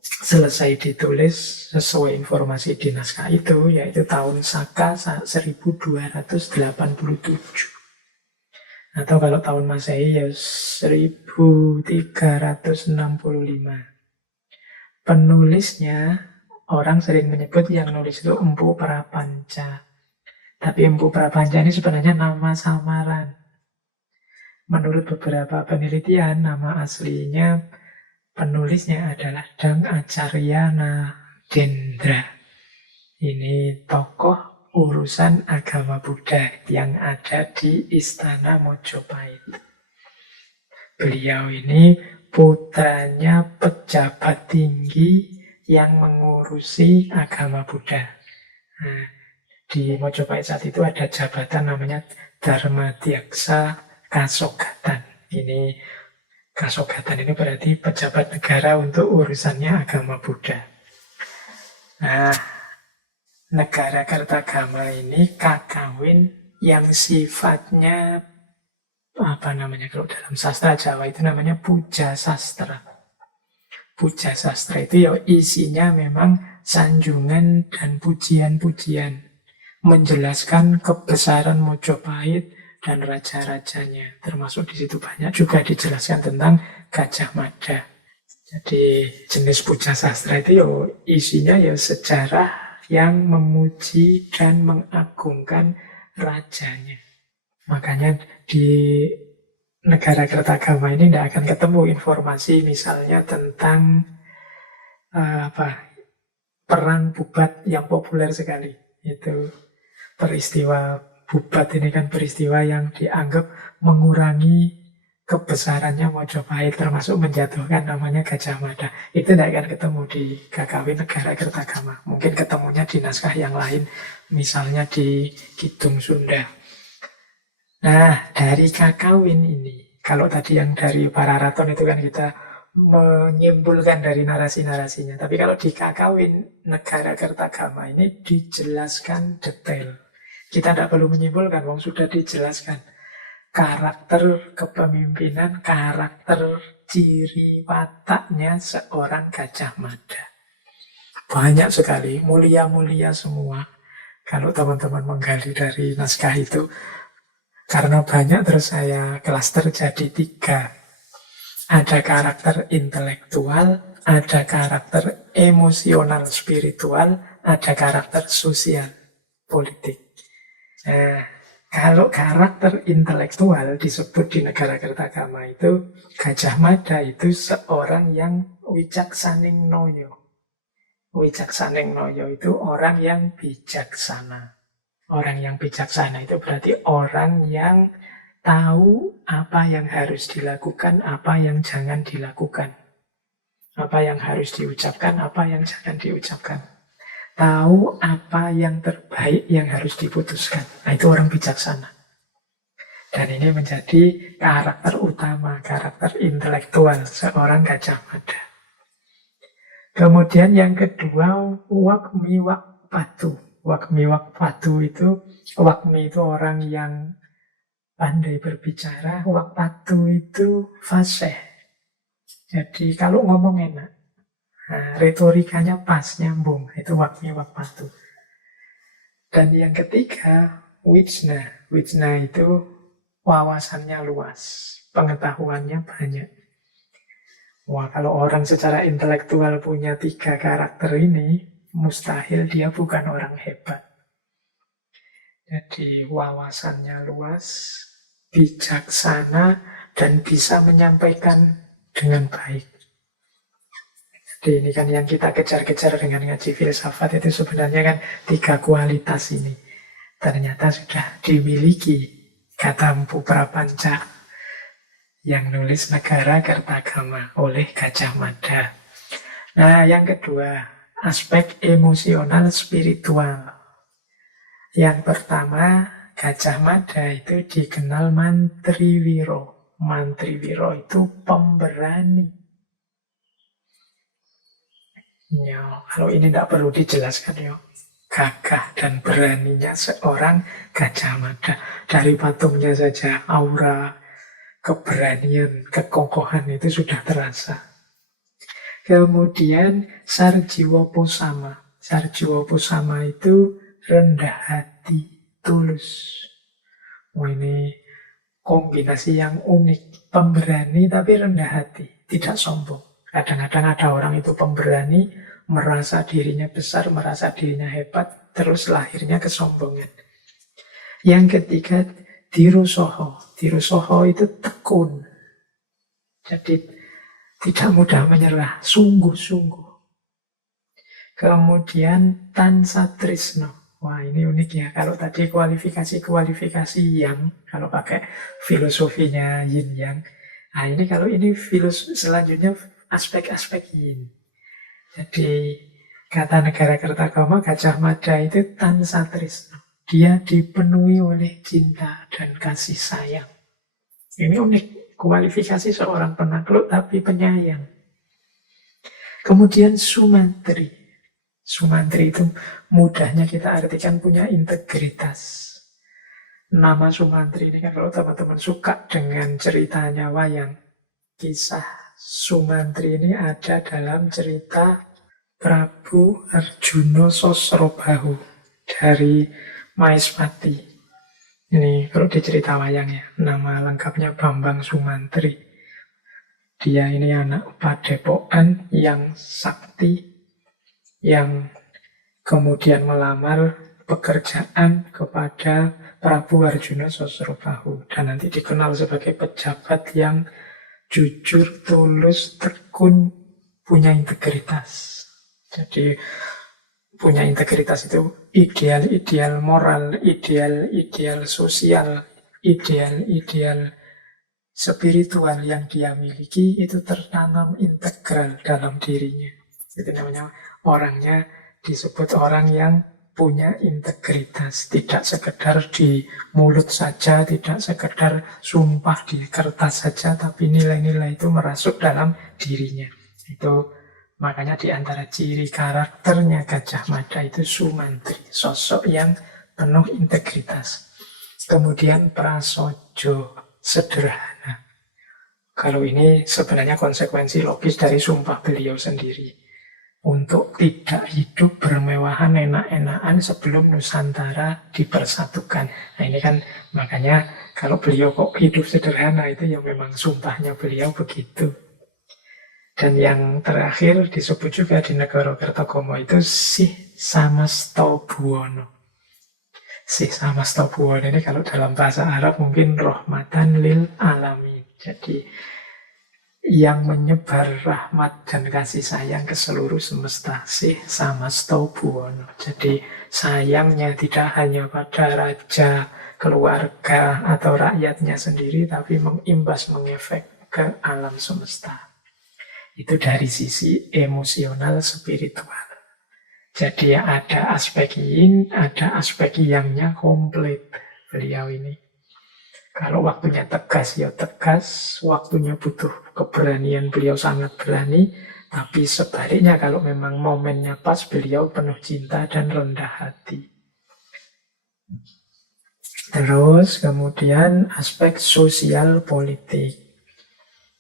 selesai ditulis sesuai informasi di naskah itu, yaitu tahun Saka 1287. Atau kalau tahun Masehi ya 1365. Penulisnya orang sering menyebut yang nulis itu Empu Prapanca. Tapi Empu Prapanca ini sebenarnya nama samaran. Menurut beberapa penelitian, nama aslinya penulisnya adalah Dang Acaryana Dendra. Ini tokoh urusan agama Buddha yang ada di Istana Mojopahit. Beliau ini putranya pejabat tinggi yang mengurusi agama Buddha. Nah, di Mojopahit saat itu ada jabatan namanya Dharmadhyaksa Kasogatan. Ini Kasogatan ini berarti pejabat negara untuk urusannya agama Buddha. Nah, negara Kertagama ini kakawin yang sifatnya apa namanya kalau dalam sastra Jawa itu namanya puja sastra. Puja sastra itu ya isinya memang sanjungan dan pujian-pujian, menjelaskan kebesaran Mojopahit dan raja-rajanya. Termasuk di situ banyak juga dijelaskan tentang Gajah Mada. Jadi jenis puja sastra itu ya isinya ya sejarah yang memuji dan mengagungkan rajanya. Makanya di negara Kertagama ini tidak akan ketemu informasi misalnya tentang perang Bubat yang populer sekali. Itu peristiwa Bubat ini kan peristiwa yang dianggap mengurangi kebesarannya Mojopahit, termasuk menjatuhkan namanya Gajah Mada. Itu tidak akan ketemu di KKW negara Kertagama. Mungkin ketemunya di naskah yang lain, misalnya di Kidung Sunda. Nah, dari Kakawin ini, kalau tadi yang dari Pararaton itu kan kita menyimpulkan dari narasi-narasinya. Tapi kalau di Kakawin negara Kertagama ini dijelaskan detail. Kita tidak perlu menyimpulkan, wong sudah dijelaskan. Karakter kepemimpinan, karakter ciri wataknya seorang Gajah Mada. Banyak sekali, mulia-mulia semua. Kalau teman-teman menggali dari naskah itu, karena banyak terus saya klaster jadi 3. Ada karakter intelektual, ada karakter emosional spiritual, ada karakter sosial politik. Nah, kalau karakter intelektual disebut di negara Kertagama itu, Gajah Mada itu seorang yang wicaksaning noyo. Wicaksaning noyo itu orang yang bijaksana. Orang yang bijaksana itu berarti orang yang tahu apa yang harus dilakukan, apa yang jangan dilakukan. Apa yang harus diucapkan, apa yang jangan diucapkan. Tahu apa yang terbaik yang harus diputuskan. Nah, itu orang bijaksana. Dan ini menjadi karakter utama, karakter intelektual seorang Gajah Mada. Kemudian yang kedua, Wakmi Wakpatu. Wakmi Wakpatu itu, Wakmi itu orang yang pandai berbicara, Wakpatu itu fasih. Jadi kalau ngomong enak. Nah, retorikanya pas, nyambung. Itu Wakmi Wakpatu. Dan yang ketiga, Wijna. Wijna itu wawasannya luas. Pengetahuannya banyak. Wah, kalau orang secara intelektual punya 3 karakter ini, mustahil dia bukan orang hebat. Jadi wawasannya luas, bijaksana, dan bisa menyampaikan dengan baik. Jadi ini kan yang kita kejar-kejar dengan ngaji filsafat itu sebenarnya kan 3 kualitas ini. Ternyata sudah dimiliki kata Mpu Prapanca yang nulis Negara Kertagama oleh Gajah Mada. Nah, yang kedua, aspek emosional spiritual. Yang pertama, Gajah Mada itu dikenal Mantriwiro. Mantriwiro itu pemberani. Ya, kalau ini tidak perlu dijelaskan ya. Gagah dan beraninya seorang Gajah Mada. Dari patungnya saja aura keberanian, kekokohan itu sudah terasa. Kemudian Sarjiwoposama. Sarjiwoposama itu rendah hati, tulus. Wah, ini kombinasi yang unik. Pemberani tapi rendah hati, tidak sombong. Kadang-kadang ada orang itu pemberani, merasa dirinya besar, merasa dirinya hebat, terus lahirnya kesombongan. Yang ketiga, Dirusoho. Dirusoho itu tekun. Jadi tidak mudah menyerah, sungguh-sungguh. Kemudian Tansatrisno. Wah, ini unik ya. Kalau tadi kualifikasi yang, kalau pakai filosofinya yin yang. Nah, ini kalau ini selanjutnya aspek-aspek yin. Jadi kata negara Kertagama, Gajah Mada itu Tansatrisno. Dia dipenuhi oleh cinta dan kasih sayang. Ini unik, kualifikasi seorang penakluk tapi penyayang. Kemudian Sumantri. Sumantri itu mudahnya kita artikan punya integritas. Nama Sumantri ini kan kalau teman-teman suka dengan ceritanya wayang, kisah Sumantri ini ada dalam cerita Prabu Arjuna Sosrobahu dari Maespati. Ini kalau di cerita wayang ya, nama lengkapnya Bambang Sumantri. Dia ini anak padepokan yang sakti, yang kemudian melamar pekerjaan kepada Prabu Arjuna Sosrobahu. Dan nanti dikenal sebagai pejabat yang jujur, tulus, tekun, punya integritas. Jadi punya integritas itu ideal-ideal moral, ideal-ideal sosial, ideal-ideal spiritual yang dia miliki itu tertanam integral dalam dirinya. Itu namanya orangnya disebut orang yang punya integritas, tidak sekedar di mulut saja, tidak sekedar sumpah di kertas saja, tapi nilai-nilai itu merasuk dalam dirinya. Itu makanya di antara ciri karakternya Gajah Mada itu Sumantri, sosok yang penuh integritas. Kemudian prasojo, sederhana. Kalau ini sebenarnya konsekuensi logis dari sumpah beliau sendiri. Untuk tidak hidup bermewahan enak-enakan sebelum Nusantara dipersatukan. Nah ini kan makanya kalau beliau kok hidup sederhana itu ya memang sumpahnya beliau begitu. Dan yang terakhir disebut juga di Negara Kertogomo itu Sih Samasto Buwono. Sih Samasto Buwono ini kalau dalam bahasa Arab mungkin rahmatan lil alamin. Jadi yang menyebar rahmat dan kasih sayang ke seluruh semesta. Sih Samasto Buwono. Jadi sayangnya tidak hanya pada raja, keluarga, atau rakyatnya sendiri, tapi mengimbas, mengefek ke alam semesta. Itu dari sisi emosional spiritual. Jadi ada aspek yin, ada aspek yang-nya komplit beliau ini. Kalau waktunya tegas ya tegas, waktunya butuh keberanian beliau sangat berani, tapi sebaliknya kalau memang momennya pas beliau penuh cinta dan rendah hati. Terus kemudian aspek sosial politik.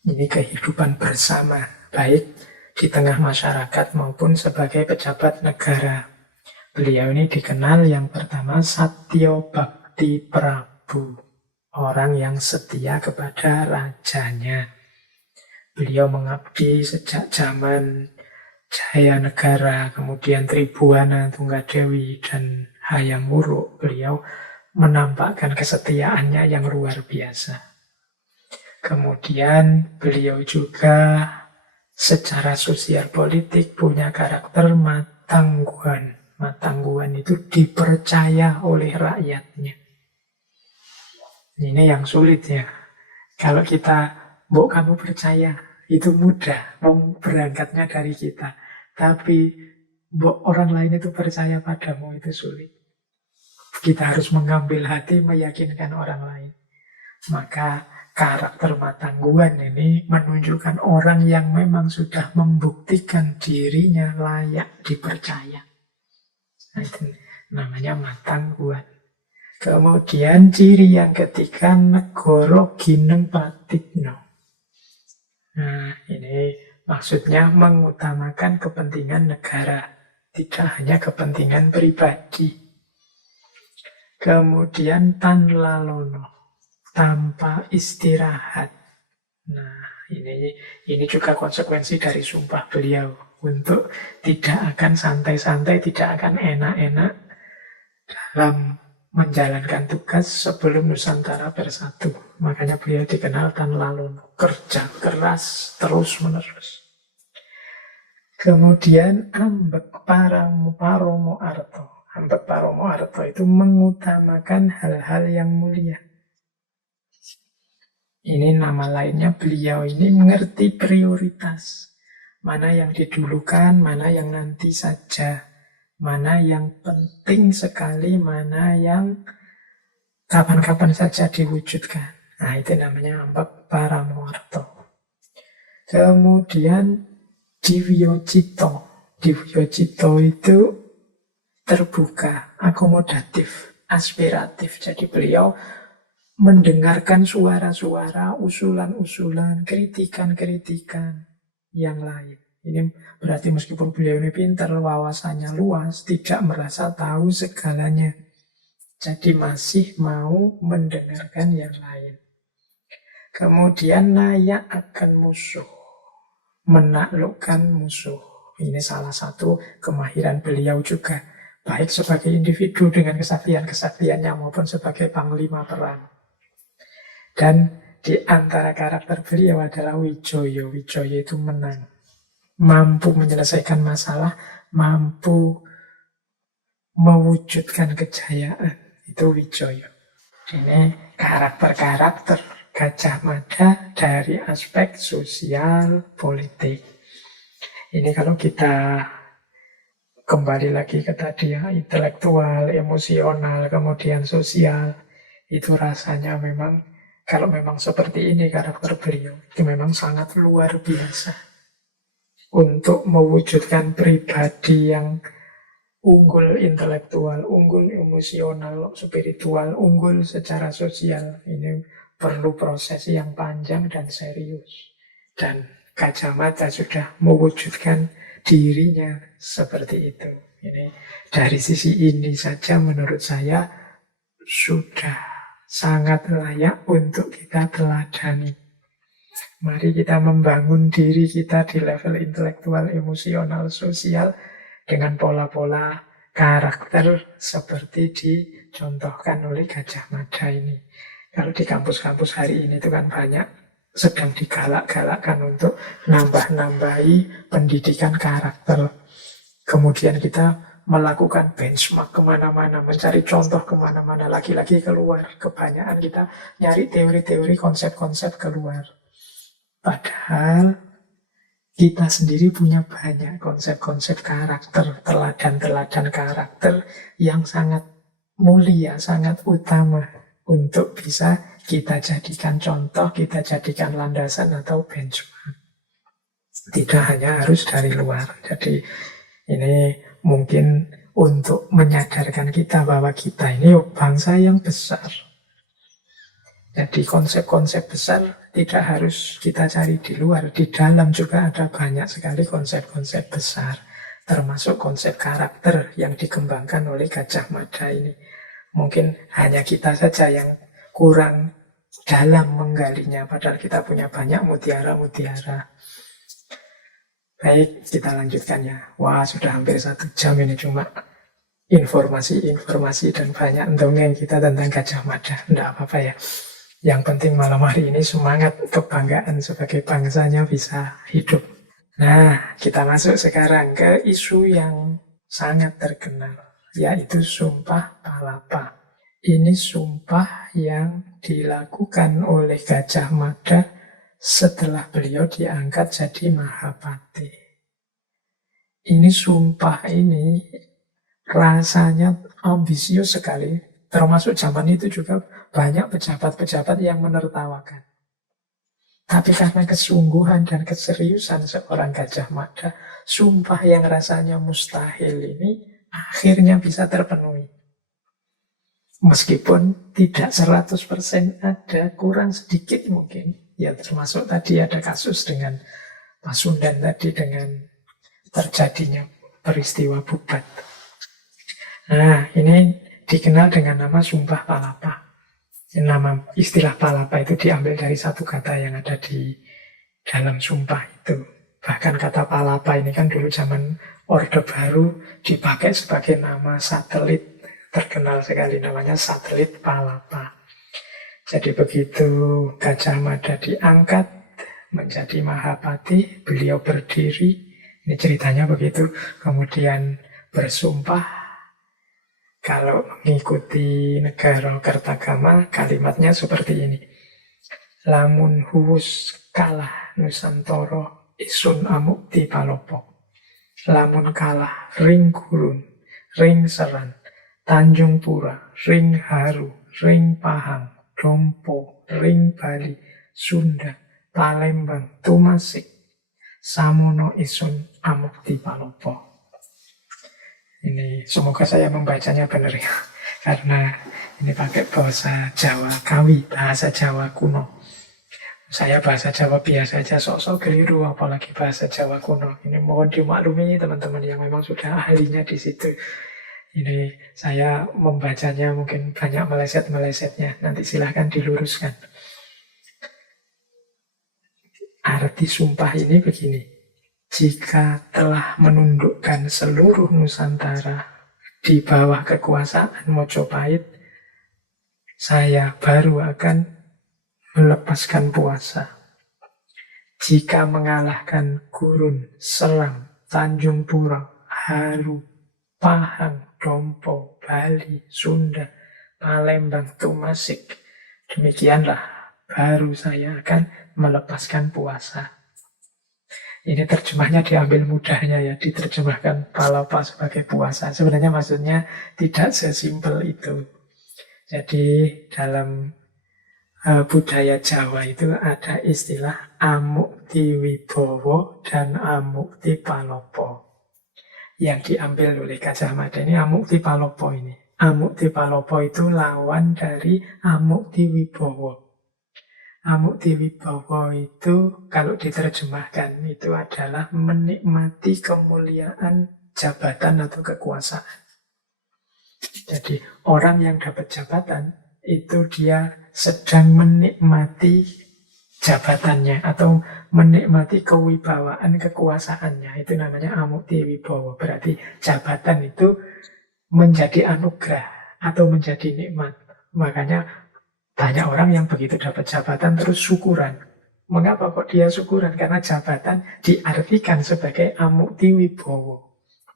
Ini kehidupan bersama, baik di tengah masyarakat maupun sebagai pejabat negara. Beliau ini dikenal yang pertama Satyo Bhakti Prabu. Orang yang setia kepada rajanya. Beliau mengabdi sejak zaman Jayanegara, kemudian Tribuana, Tunggadewi, dan Hayam Wuruk. Beliau menampakkan kesetiaannya yang luar biasa. Kemudian beliau juga secara sosial politik punya karakter matangguhan. Matangguhan itu dipercaya oleh rakyatnya. Ini yang sulit ya. Kalau kita, mbok kamu percaya, itu mudah. Berangkatnya dari kita. Tapi mbok orang lain itu percaya padamu, itu sulit. Kita harus mengambil hati, meyakinkan orang lain. Maka karakter matangguhan ini menunjukkan orang yang memang sudah membuktikan dirinya layak dipercaya. Nah, itu namanya matangguhan. Kemudian ciri yang ketiga negara gineng pratikno. Nah, ini maksudnya mengutamakan kepentingan negara, tidak hanya kepentingan pribadi. Kemudian tan lalono, tanpa istirahat. Nah, ini juga konsekuensi dari sumpah beliau untuk tidak akan santai-santai, tidak akan enak-enak dalam menjalankan tugas sebelum Nusantara bersatu. Makanya beliau dikenal tan lalono, kerja keras terus-menerus. Kemudian ambek paromo arto. Ambek paromo arto itu mengutamakan hal-hal yang mulia. Ini nama lainnya, beliau ini mengerti prioritas. Mana yang didulukan, mana yang nanti saja. Mana yang penting sekali, mana yang kapan-kapan saja diwujudkan. Nah, itu namanya ambek paromo arto. Kemudian Divyocito. Divyocito itu terbuka, akomodatif, aspiratif. Jadi beliau mendengarkan suara-suara, usulan-usulan, kritikan-kritikan yang lain. Ini berarti meskipun beliau ini pintar, wawasannya luas, tidak merasa tahu segalanya. Jadi masih mau mendengarkan yang lain. Kemudian nayak akan musuh, menaklukkan musuh. Ini salah satu kemahiran beliau juga, baik sebagai individu dengan kesaktian-kesaktiannya maupun sebagai panglima perang. Dan di antara karakter beliau adalah Wijoyo. Wijoyo itu menang, mampu menyelesaikan masalah, mampu mewujudkan kejayaan. Itu Wijoyo. Ini karakter-karakter Gajah Mada dari aspek sosial politik. Ini kalau kita kembali lagi ke tadi ya, intelektual, emosional, kemudian sosial, itu rasanya memang, kalau memang seperti ini karakter beliau, itu memang sangat luar biasa. Untuk mewujudkan pribadi yang unggul intelektual, unggul emosional, spiritual, unggul secara sosial, ini perlu proses yang panjang dan serius. Dan Gajah Mada sudah mewujudkan dirinya seperti itu. Ini dari sisi ini saja menurut saya sudah sangat layak untuk kita teladani. Mari kita membangun diri kita di level intelektual, emosional, sosial dengan pola-pola karakter seperti dicontohkan oleh Gajah Mada ini. Kalau di kampus-kampus hari ini itu kan banyak sedang digalak-galakkan untuk nambah-nambahi pendidikan karakter. Kemudian kita melakukan benchmark kemana-mana, mencari contoh kemana-mana, lagi-lagi keluar. Kebanyakan kita nyari teori-teori, konsep-konsep keluar. Padahal kita sendiri punya banyak konsep-konsep karakter, teladan-teladan karakter yang sangat mulia, sangat utama untuk bisa kita jadikan contoh, kita jadikan landasan atau benchmark. Tidak hanya harus dari luar. Jadi ini mungkin untuk menyadarkan kita bahwa kita ini bangsa yang besar. Jadi konsep-konsep besar tidak harus kita cari di luar. Di dalam juga ada banyak sekali konsep-konsep besar. Termasuk konsep karakter yang dikembangkan oleh Gajah Mada ini. Mungkin hanya kita saja yang kurang dalam menggalinya, padahal kita punya banyak mutiara-mutiara. Baik, kita lanjutkan ya. Wah, sudah hampir 1 jam ini cuma informasi dan banyak dongeng kita tentang Gajah Mada. Tidak apa-apa ya. Yang penting malam hari ini semangat kebanggaan sebagai bangsanya bisa hidup. Nah, kita masuk sekarang ke isu yang sangat terkenal, yaitu Sumpah Palapa. Ini sumpah yang dilakukan oleh Gajah Mada setelah beliau diangkat jadi Mahapati. Ini sumpah ini rasanya ambisius sekali. Termasuk zaman itu juga banyak pejabat-pejabat yang menertawakan. Tapi karena kesungguhan dan keseriusan seorang Gajah Mada, sumpah yang rasanya mustahil ini akhirnya bisa terpenuhi. Meskipun tidak 100% ada, kurang sedikit mungkin. Ya termasuk tadi ada kasus dengan Pasundan tadi, dengan terjadinya peristiwa Bubat. Nah, ini dikenal dengan nama Sumpah Palapa. Nama istilah Palapa itu diambil dari satu kata yang ada di dalam sumpah itu. Bahkan kata Palapa ini kan dulu zaman Orde Baru dipakai sebagai nama satelit. Terkenal sekali namanya satelit Palapa. Jadi begitu Gajah Mada diangkat menjadi Mahapati, beliau berdiri, ini ceritanya begitu, kemudian bersumpah kalau mengikuti negara Kertagama, kalimatnya seperti ini. Lamun huwus kalah Nusantara isun amukti palopo. Lamun kalah ring gurun, ring seran, Tanjung Pura, ring Haru, ring Pahang, Dompo, ring Bali, Sunda, Palembang, Tumasik, Samono isun amukti palopo. Ini semoga saya membacanya benar ya, karena Ini pakai bahasa Jawa Kawi, bahasa Jawa kuno. Saya bahasa Jawa biasa aja, sok-sok keliru, apalagi bahasa Jawa kuno. Ini mohon dimaklumi teman-teman yang memang sudah ahlinya di situ. Ini saya membacanya mungkin banyak meleset-melesetnya. Nanti silahkan diluruskan. Arti sumpah ini begini. Jika telah menundukkan seluruh Nusantara di bawah kekuasaan Mojopahit, saya baru akan melepaskan puasa. Jika mengalahkan Gurun, Seram, Tanjung Pura, Haru, Pahang, Dompo, Bali, Sunda, Palembang, Tumasik, demikianlah baru saya akan melepaskan puasa. Ini terjemahnya diambil mudahnya ya, diterjemahkan palapa sebagai puasa. Sebenarnya maksudnya tidak sesimpel itu. Jadi dalam budaya Jawa itu ada istilah Amukti Wibowo dan Amukti Palopo. Yang diambil oleh Gajah Mada ini Amukti Palopo ini. Amukti Palopo itu lawan dari Amukti Wibowo. Amukti Wibowo itu kalau diterjemahkan itu adalah menikmati kemuliaan jabatan atau kekuasaan. Jadi orang yang dapat jabatan itu dia sedang menikmati jabatannya atau menikmati kewibawaan kekuasaannya. Itu namanya Amukti Wibowo. Berarti jabatan itu menjadi anugerah atau menjadi nikmat. Makanya banyak orang yang begitu dapat jabatan terus syukuran. Mengapa kok dia syukuran? Karena jabatan diartikan sebagai Amukti Wibowo.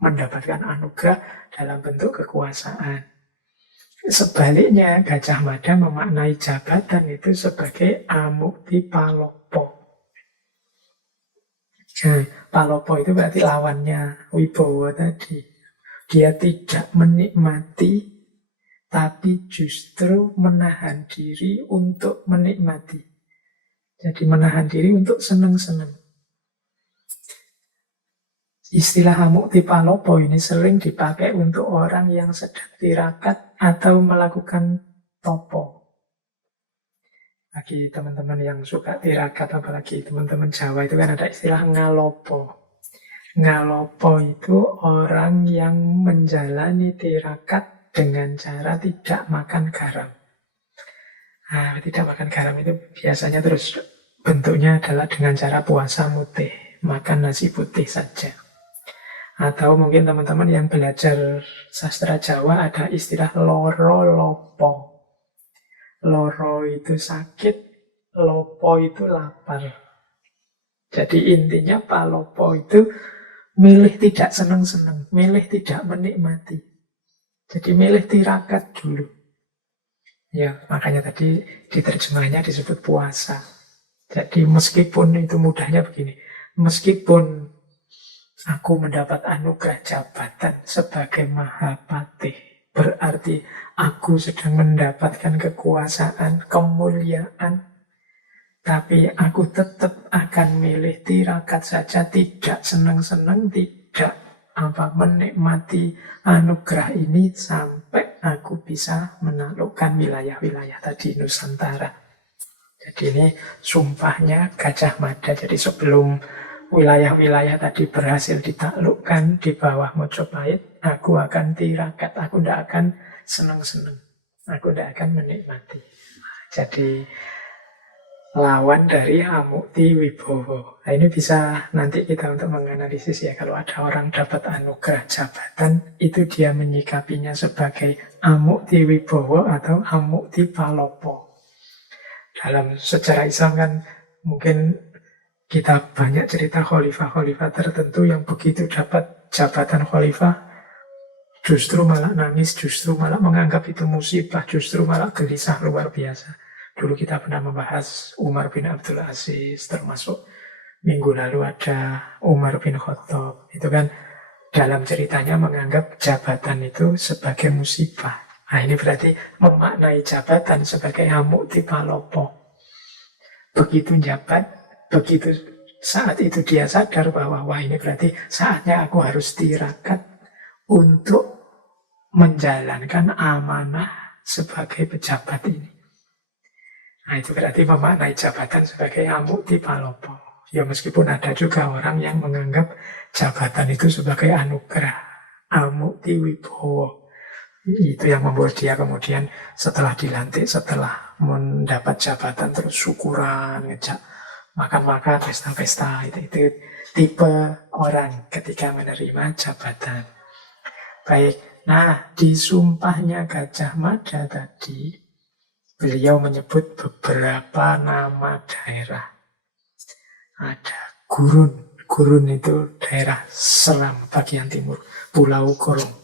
Mendapatkan anugerah dalam bentuk kekuasaan. Sebaliknya, Gajah Mada memaknai jabatan itu sebagai Amukti Palopo. Nah, Palopo itu berarti lawannya Wibowo tadi. Dia tidak menikmati, tapi justru menahan diri untuk menikmati. Jadi menahan diri untuk senang-senang. Istilah Amukti Palopo ini sering dipakai untuk orang yang sedang tirakat atau melakukan topo. Bagi teman-teman yang suka tirakat, apalagi teman-teman Jawa itu kan ada istilah ngalopo. Ngalopo itu orang yang menjalani tirakat dengan cara tidak makan garam. Nah, tidak makan garam itu biasanya terus bentuknya adalah dengan cara puasa mutih, makan nasi putih saja. Atau mungkin teman-teman yang belajar sastra Jawa ada istilah loro lopo. Loro itu sakit, lopo itu lapar. Jadi intinya palopo itu milih tidak senang-senang, milih tidak menikmati. Jadi milih tirakat dulu. Ya, makanya tadi diterjemahnya disebut puasa. Jadi meskipun itu mudahnya begini, meskipun aku mendapat anugerah jabatan sebagai Mahapatih, berarti aku sedang mendapatkan kekuasaan, kemuliaan. Tapi aku tetap akan milih tirakat saja, tidak senang-senang, tidak menikmati anugerah ini sampai aku bisa menaklukkan wilayah-wilayah tadi Nusantara. Jadi ini sumpahnya Gajah Mada. Jadi sebelum wilayah-wilayah tadi berhasil ditaklukkan di bawah Mojopahit, aku akan tirakat, aku tidak akan senang-senang, aku tidak akan menikmati. Jadi lawan dari Amukti Wibowo. Nah, ini bisa nanti kita untuk menganalisis ya, kalau ada orang dapat anugerah jabatan, itu dia menyikapinya sebagai Amukti Wibowo atau Amukti Palopo. Dalam sejarah Islam kan mungkin kita banyak cerita khalifah-khalifah tertentu yang begitu dapat jabatan khalifah, justru malah nangis, justru malah menganggap itu musibah, justru malah gelisah luar biasa. Dulu kita pernah membahas Umar bin Abdul Aziz, termasuk minggu lalu ada Umar bin Khattab. Itu kan dalam ceritanya menganggap jabatan itu sebagai musibah. Nah ini berarti memaknai jabatan sebagai Amukti Palopo. Begitu jabat, begitu saat itu dia sadar bahwa wah ini berarti saatnya aku harus tirakat untuk menjalankan amanah sebagai pejabat ini. Nah itu berarti memaknai jabatan sebagai amukti palopo. Ya meskipun ada juga orang yang menganggap jabatan itu sebagai anugerah, amukti wibowo. Itu yang membuat dia kemudian setelah dilantik, setelah mendapat jabatan terus syukuran, ngejak makan-makan, pesta-pesta. Itu tipe orang ketika menerima jabatan. Baik, nah di sumpahnya Gajah Mada tadi beliau menyebut beberapa nama daerah. Ada Gurun. Gurun itu daerah Seram bagian timur, Pulau Gurun.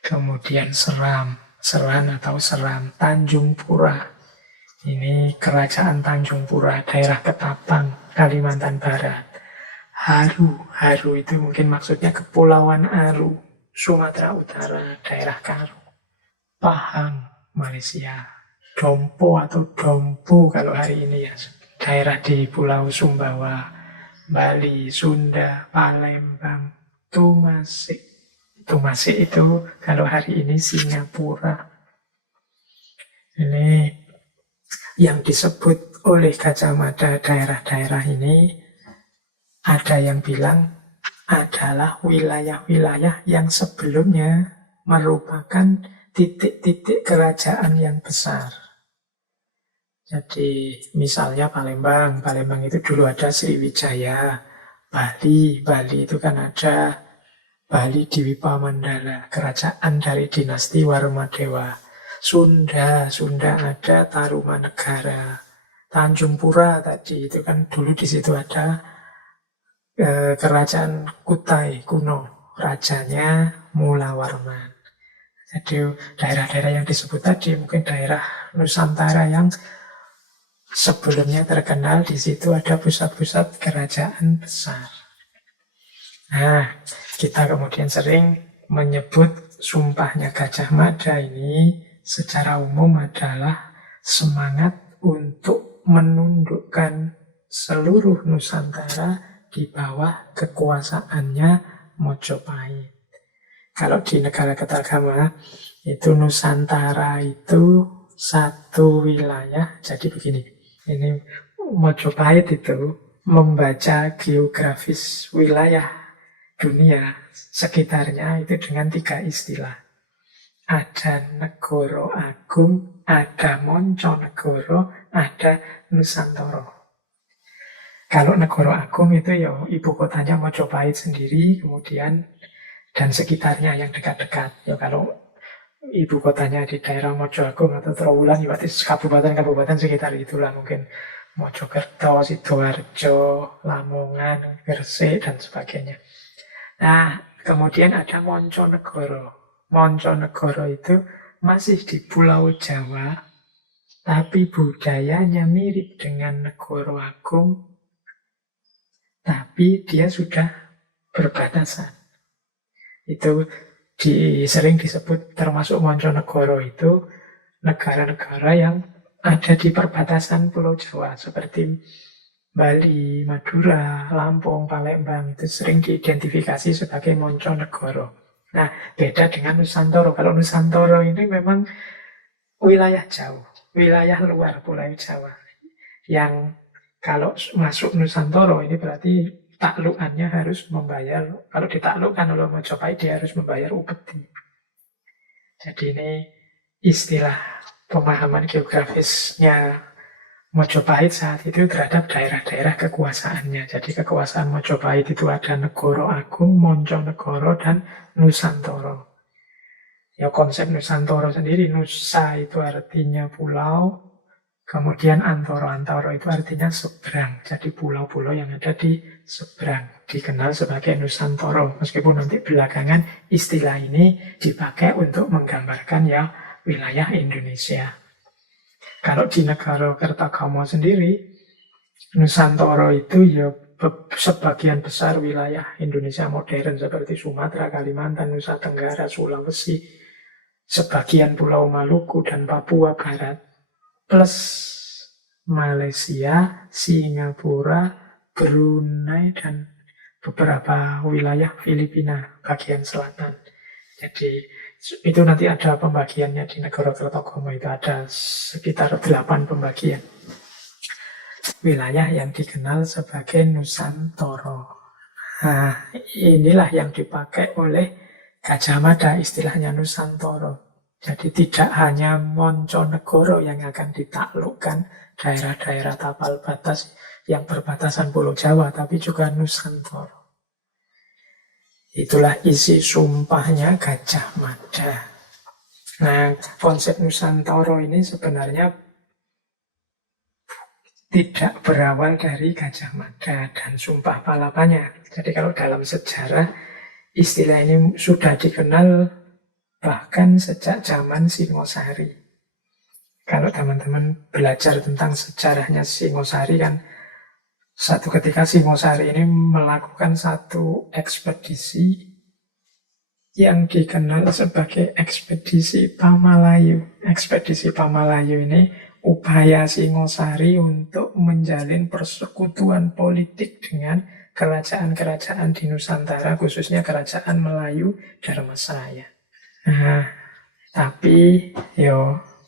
Kemudian Seram, Seran atau Seram, Tanjung Pura. Ini Kerajaan Tanjung Pura, daerah Ketapang, Kalimantan Barat. Haru, Haru itu mungkin maksudnya Kepulauan Aru, Sumatera Utara, daerah Karo. Pahang, Malaysia. Dompo atau Dompu kalau hari ini ya, daerah di Pulau Sumbawa, Bali, Sunda, Palembang, Tumasik. Tumasik itu kalau hari ini Singapura. Ini yang disebut oleh Gajah Mada daerah-daerah ini, ada yang bilang adalah wilayah-wilayah yang sebelumnya merupakan titik-titik kerajaan yang besar. Jadi misalnya Palembang, Palembang itu dulu ada Sriwijaya. Bali, Bali itu kan ada Bali Dwipa Mandala, kerajaan dari dinasti Warmadewa. Sunda, Sunda ada Tarumanegara. Tanjung Pura tadi itu kan dulu di situ ada kerajaan Kutai kuno, rajanya Mulawarman. Jadi daerah-daerah yang disebut tadi mungkin daerah Nusantara yang sebelumnya terkenal, di situ ada pusat-pusat kerajaan besar. Nah, kita kemudian sering menyebut sumpahnya Gajah Mada ini secara umum adalah semangat untuk menundukkan seluruh Nusantara di bawah kekuasaannya Mojopahit. Kalau di negara Ketagama itu Nusantara itu satu wilayah. Jadi begini, ini Mojopahit itu membaca geografis wilayah dunia sekitarnya itu dengan 3 istilah. Ada Negoro Agung, ada Monconegoro, ada Nusantara. Kalau Negoro Agung itu ya ibu kotanya Mojopahit sendiri, kemudian dan sekitarnya yang dekat-dekat. Ya kalau ibu kotanya di daerah Mojo Agung atau Trowulan, ya kabupaten-kabupaten sekitar itulah, mungkin Mojokerto, Sidoarjo, Lamongan, Gresik, dan sebagainya. Nah, kemudian ada Monconegoro. Monconegoro itu masih di Pulau Jawa, tapi budayanya mirip dengan Negoro Agung, tapi dia sudah berbatasan. Itu sering disebut, termasuk Monconegoro itu negara-negara yang ada di perbatasan Pulau Jawa, seperti Bali, Madura, Lampung, Palembang, itu sering diidentifikasi sebagai Monconegoro. Nah, beda dengan Nusantara. Kalau Nusantara ini memang wilayah jauh, wilayah luar Pulau Jawa, yang kalau masuk Nusantara ini berarti taklukannya harus membayar, kalau ditaklukkan oleh Mojopahit dia harus membayar upeti. Jadi ini istilah pemahaman geografisnya Mojopahit saat itu terhadap daerah-daerah kekuasaannya. Jadi kekuasaan Mojopahit itu ada Negoro Agung, Monconegoro, dan Nusantara. Ya konsep Nusantara sendiri, Nusa itu artinya pulau, kemudian Antoro itu artinya seberang. Jadi pulau-pulau yang ada di seberang dikenal sebagai Nusantara. Meskipun nanti belakangan istilah ini dipakai untuk menggambarkan ya wilayah Indonesia. Kalau di negara Kertagama sendiri, Nusantara itu ya sebagian besar wilayah Indonesia modern seperti Sumatera, Kalimantan, Nusa Tenggara, Sulawesi, sebagian Pulau Maluku dan Papua Barat, plus Malaysia, Singapura, Brunei, dan beberapa wilayah Filipina bagian selatan. Jadi Itu nanti ada pembagiannya di Negara Kertogomo, itu ada sekitar 8 pembagian wilayah yang dikenal sebagai Nusantara. Nah, inilah yang dipakai oleh Gajah Mada, istilahnya Nusantara. Jadi tidak hanya Monconegoro yang akan ditaklukkan, daerah-daerah tapal batas yang berbatasan Pulau Jawa, tapi juga Nusantara. Itulah isi sumpahnya Gajah Mada. Nah, konsep Nusantara ini sebenarnya tidak berawal dari Gajah Mada dan Sumpah Palapanya. Jadi kalau dalam sejarah, istilah ini sudah dikenal bahkan sejak zaman Singosari. Kalau teman-teman belajar tentang sejarahnya Singosari kan, satu ketika Singosari ini melakukan satu ekspedisi yang dikenal sebagai ekspedisi Pamalayu. Ekspedisi Pamalayu ini upaya Singosari untuk menjalin persekutuan politik dengan kerajaan-kerajaan di Nusantara, khususnya kerajaan Melayu Dharmasraya. Nah, tapi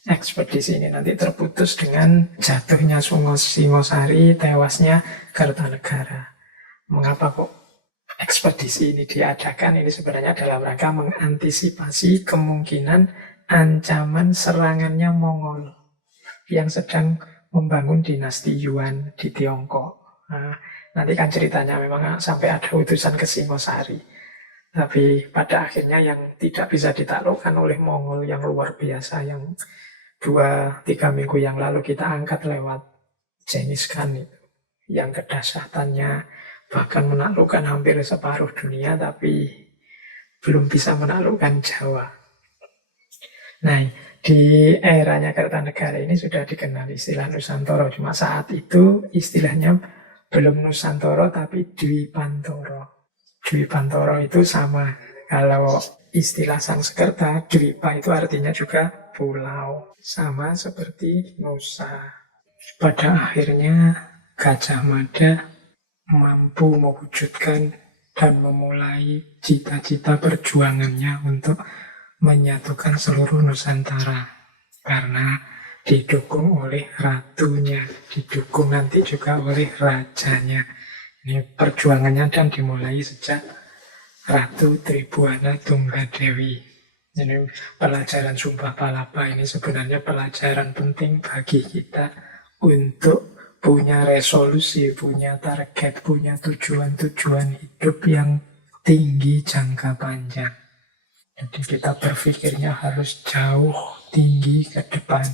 ekspedisi ini nanti terputus dengan jatuhnya Singosari, tewasnya Kertanegara. Mengapa kok ekspedisi ini diadakan? Ini sebenarnya dalam rangka mengantisipasi kemungkinan ancaman serangannya Mongol yang sedang membangun dinasti Yuan di Tiongkok. Nah, nanti kan ceritanya memang sampai ada utusan ke Singosari. Tapi pada akhirnya yang tidak bisa ditaklukkan oleh Mongol yang luar biasa, yang 2-3 minggu yang lalu kita angkat lewat Genghis Khan itu, yang kedahsyatannya bahkan menaklukkan hampir separuh dunia, tapi belum bisa menaklukkan Jawa. Nah, di eranya Kertanegara ini sudah dikenal istilah Nusantara. Cuma saat itu istilahnya belum Nusantara tapi Dwipantara. Dwipantara itu sama. Kalau istilah Sanskerta, Dwipa itu artinya juga pulau. Sama seperti Nusa. Pada akhirnya Gajah Mada mampu mewujudkan dan memulai cita-cita perjuangannya untuk menyatukan seluruh Nusantara, karena didukung oleh ratunya, didukung nanti juga oleh rajanya. Ini perjuangannya dan dimulai sejak Ratu Tribuana Tunggadewi. Ini pelajaran Sumpah Palapa ini sebenarnya pelajaran penting bagi kita untuk punya resolusi, punya target, punya tujuan-tujuan hidup yang tinggi jangka panjang. Jadi kita berpikirnya harus jauh, tinggi ke depan.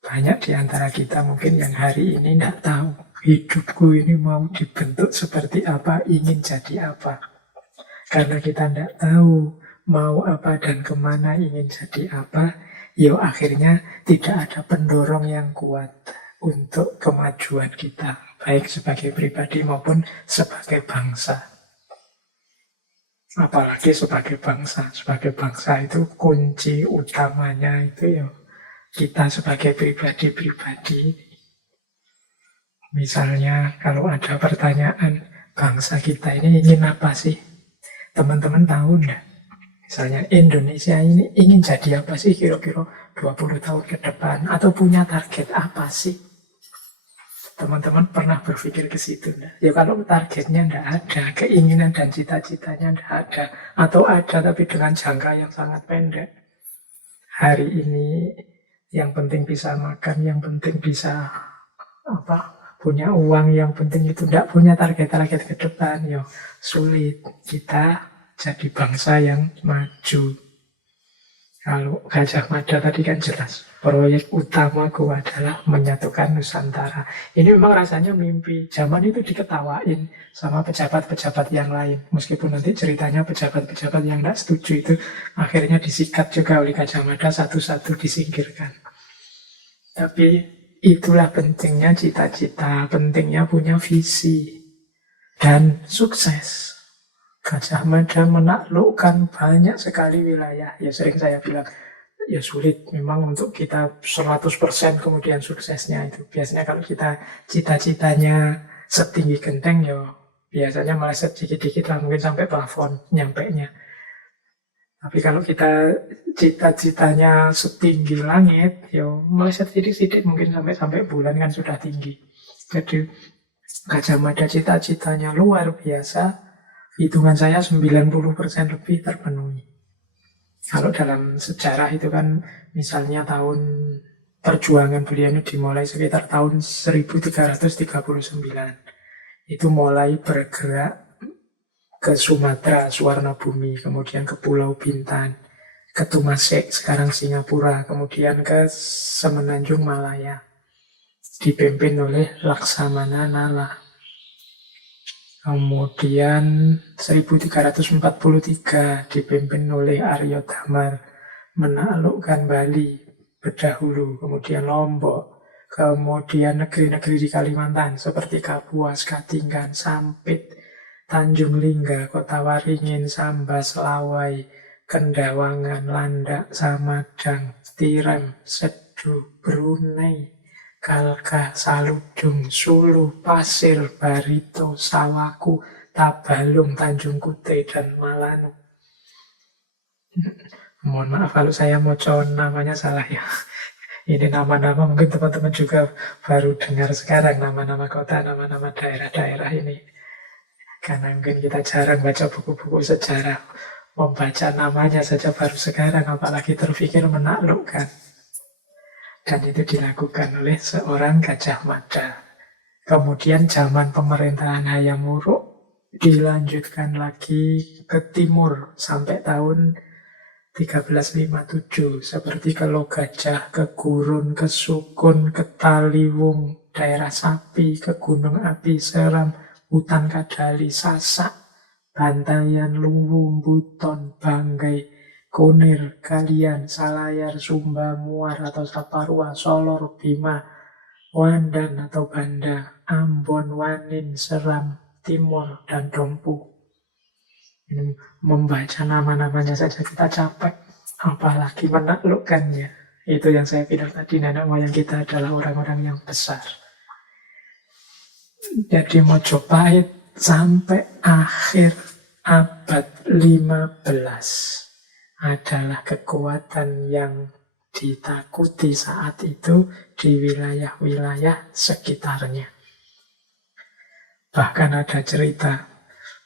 Banyak di antara kita mungkin yang hari ini tidak tahu hidupku ini mau dibentuk seperti apa, ingin jadi apa. Karena kita tidak tahu mau apa dan kemana, ingin jadi apa, akhirnya tidak ada pendorong yang kuat untuk kemajuan kita, baik sebagai pribadi maupun sebagai bangsa. Apalagi sebagai bangsa. Sebagai bangsa itu kunci utamanya itu kita sebagai pribadi-pribadi. Misalnya kalau ada pertanyaan, bangsa kita ini ingin apa sih? Teman-teman tahu enggak? Misalnya Indonesia ini ingin jadi apa sih kira-kira 20 tahun ke depan? Atau punya target apa sih? Teman-teman pernah berpikir ke situ? Enggak? Ya kalau targetnya enggak ada, keinginan dan cita-citanya enggak ada, atau ada tapi dengan jangka yang sangat pendek. Hari ini yang penting bisa makan, yang penting bisa punya uang, yang penting itu enggak punya target-target ke depan, sulit kita jadi bangsa yang maju. Kalau Gajah Mada tadi kan jelas, proyek utamaku adalah menyatukan Nusantara. Ini memang rasanya mimpi. Zaman itu diketawain sama pejabat-pejabat yang lain. Meskipun nanti ceritanya pejabat-pejabat yang tidak setuju itu akhirnya disikat juga oleh Gajah Mada, satu-satu disingkirkan. Tapi itulah pentingnya cita-cita, pentingnya punya visi dan sukses. Gajah Mada menaklukkan banyak sekali wilayah. Ya sering saya bilang, ya sulit memang untuk kita 100% kemudian suksesnya itu. Biasanya kalau kita cita-citanya setinggi genteng, biasanya meleset dikit-dikit lah, mungkin sampai plafon nyampenya. Tapi kalau kita cita-citanya setinggi langit, ya meleset sidik-sidik mungkin sampai bulan kan sudah tinggi. Jadi Gajah Mada cita-citanya luar biasa, hitungan saya 90% lebih terpenuhi. Kalau dalam sejarah itu kan misalnya tahun perjuangan beliau ini dimulai sekitar tahun 1339. Itu mulai bergerak ke Sumatera, Suwarnabhumi, kemudian ke Pulau Bintan, ke Tumasek, sekarang Singapura, kemudian ke Semenanjung Malaya, dipimpin oleh Laksamana Nala. Kemudian 1343 dipimpin oleh Arya Damar, menaklukkan Bali berdahulu, kemudian Lombok, kemudian negeri-negeri di Kalimantan seperti Kapuas, Katingan, Sampit, Tanjung Lingga, Kota Waringin, Sambas, Lawai, Kendawangan, Landak, Samadang, Tiram, Sedu, Brunei, Kalka, Saludung, Sulu, Pasir, Barito, Sawaku, Tabalung, Tanjung Kute, dan Malano. Mohon maaf kalau saya mau namanya salah ya. Ini nama-nama mungkin teman-teman juga baru dengar sekarang, nama-nama kota, nama-nama daerah-daerah ini. Karena mungkin kita jarang baca buku-buku sejarah, membaca namanya saja baru sekarang, apalagi terpikir menaklukkan. Dan itu dilakukan oleh seorang Gajah Mada. Kemudian zaman pemerintahan Hayam Wuruk dilanjutkan lagi ke timur sampai tahun 1357, seperti ke Logajah, ke Gurun, ke Sukun, ke Taliwung, daerah Sapi, ke Gunung Api Seram, Hutan Kadali, Sasak, Bantayan, Luwu, Buton, Banggai, Kunir, Galian, Salayar, Sumba, Muar atau Saparua, Solor, Bima, Wandan atau Banda, Ambon, Wanin, Seram, Timur, dan Dompu. Ini membaca nama-namanya saja kita capek, apalagi menaklukkannya. Itu yang saya bilang tadi, nenek moyang kita adalah orang-orang yang besar. Jadi Mojopahit sampai akhir abad 15 adalah kekuatan yang ditakuti saat itu di wilayah-wilayah sekitarnya. Bahkan ada cerita,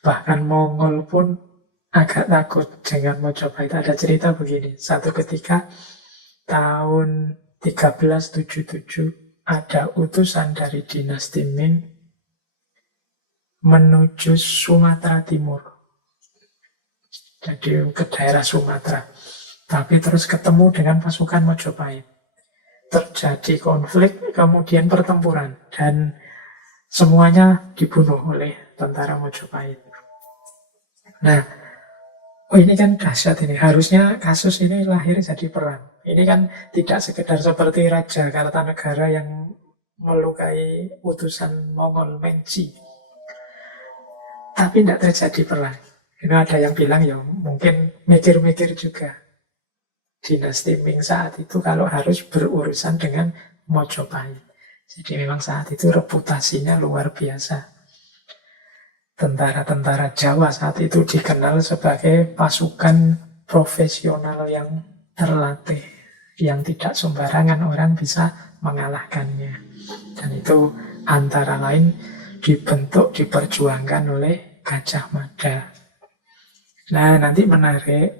bahkan Mongol pun agak takut dengan Mojopahit. Ada cerita begini, satu ketika tahun 1377 ada utusan dari dinasti Ming menuju Sumatera Timur. Jadi ke daerah Sumatera. Tapi terus ketemu dengan pasukan Mojopahit. Terjadi konflik, kemudian pertempuran. Dan semuanya dibunuh oleh tentara Mojopahit. Nah, ini kan dahsyat ini. Harusnya kasus ini lahir jadi perang. Ini kan tidak sekedar seperti Raja Kartanegara yang melukai utusan Mongol Menci. Tapi tidak terjadi perang. Ini ada yang bilang ya mungkin mikir-mikir juga. Dinasti Ming saat itu kalau harus berurusan dengan Mojopahit. Jadi memang saat itu reputasinya luar biasa. Tentara-tentara Jawa saat itu dikenal sebagai pasukan profesional yang terlatih. Yang tidak sembarangan orang bisa mengalahkannya. Dan itu antara lain dibentuk, diperjuangkan oleh Gajah Mada. Nah, nanti menarik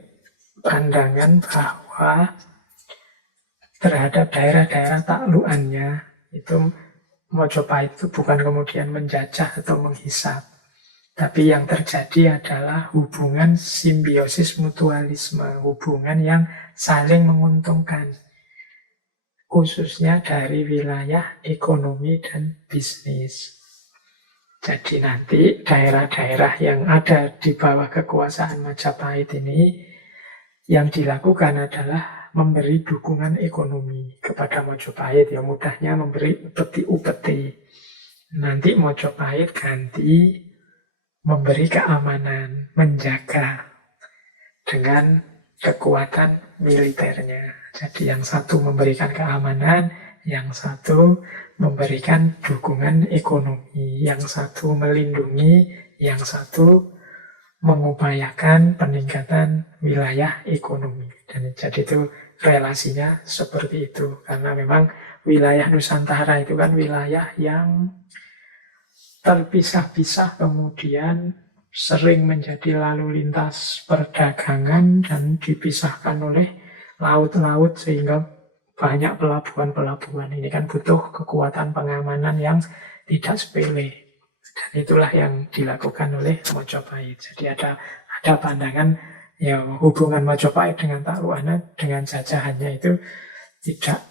pandangan bahwa terhadap daerah-daerah taklukannya itu Mojopahit itu bukan kemudian menjajah atau menghisap, tapi yang terjadi adalah hubungan simbiosis mutualisme, hubungan yang saling menguntungkan, khususnya dari wilayah ekonomi dan bisnis. Jadi nanti daerah-daerah yang ada di bawah kekuasaan Majapahit ini yang dilakukan adalah memberi dukungan ekonomi kepada Mojopahit. Ya mudahnya memberi upeti-upeti. Nanti Mojopahit ganti memberi keamanan, menjaga dengan kekuatan militernya. Jadi yang satu memberikan keamanan, yang satu memberikan dukungan ekonomi, yang satu melindungi, yang satu mengupayakan peningkatan wilayah ekonomi. Dan jadi itu relasinya seperti itu. Karena memang wilayah Nusantara itu kan wilayah yang terpisah-pisah, kemudian sering menjadi lalu lintas perdagangan dan dipisahkan oleh laut-laut sehingga banyak pelabuhan-pelabuhan. Ini kan butuh kekuatan pengamanan yang tidak sepele. Dan itulah yang dilakukan oleh Mojopahit. Jadi ada pandangan ya hubungan Mojopahit dengan Takluanan dengan jajahannya itu tidak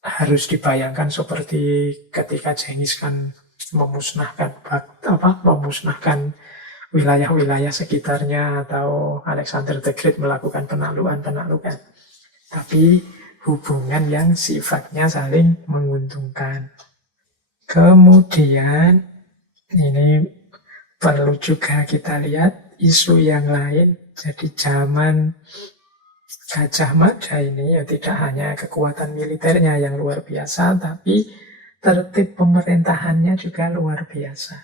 harus dibayangkan seperti ketika Genghis Khan memusnahkan wilayah-wilayah sekitarnya atau Alexander the Great melakukan penaklukan. Tapi hubungan yang sifatnya saling menguntungkan. Kemudian ini perlu juga kita lihat isu yang lain. Jadi zaman Gajah Mada ini ya tidak hanya kekuatan militernya yang luar biasa, tapi tertib pemerintahannya juga luar biasa.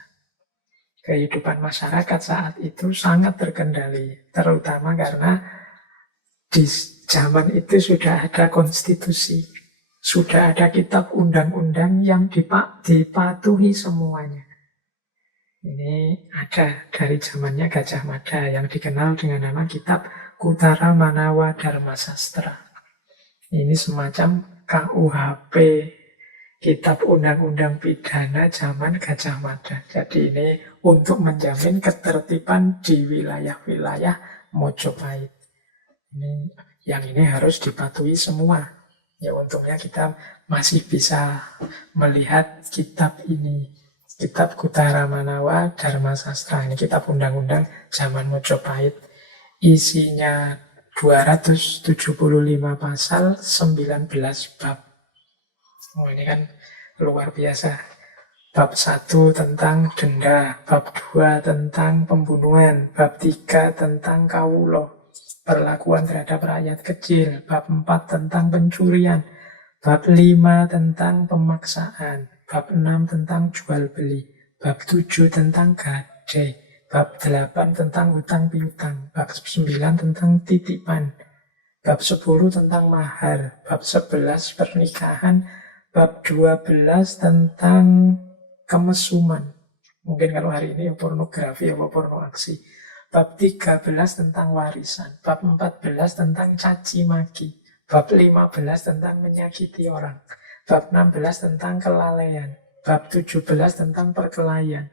Kehidupan masyarakat saat itu sangat terkendali, terutama karena di zaman itu sudah ada konstitusi, sudah ada kitab undang-undang yang dipatuhi semuanya. Ini ada dari zamannya Gajah Mada yang dikenal dengan nama kitab Kuttara Manawa Dharma Sastra. Ini semacam KUHP, kitab undang-undang pidana zaman Gajah Mada. Jadi ini untuk menjamin ketertiban di wilayah-wilayah Mojopahit. Yang ini harus dipatuhi semua. Ya untungnya kita masih bisa melihat kitab ini. Kitab Kuttara Manawa Dharma Sastra. Ini kitab undang-undang zaman Mojopahit. Isinya 275 pasal, 19 bab. Oh, ini kan luar biasa. Bab 1 tentang denda, bab 2 tentang pembunuhan, bab 3 tentang kawulo, perlakuan terhadap rakyat kecil, bab 4 tentang pencurian, bab 5 tentang pemaksaan, bab 6 tentang jual beli, bab 7 tentang gade, bab 8 tentang hutang piutang, bab 9 tentang titipan, bab 10 tentang mahar, bab 11 pernikahan, bab 12 tentang kemesuman. Mungkin kalau hari ini ya pornografi atau porno aksi. Bab 13 tentang warisan, bab 14 tentang caci maki, bab 15 tentang menyakiti orang, bab 16 tentang kelalaian, bab 17 tentang perkelahian,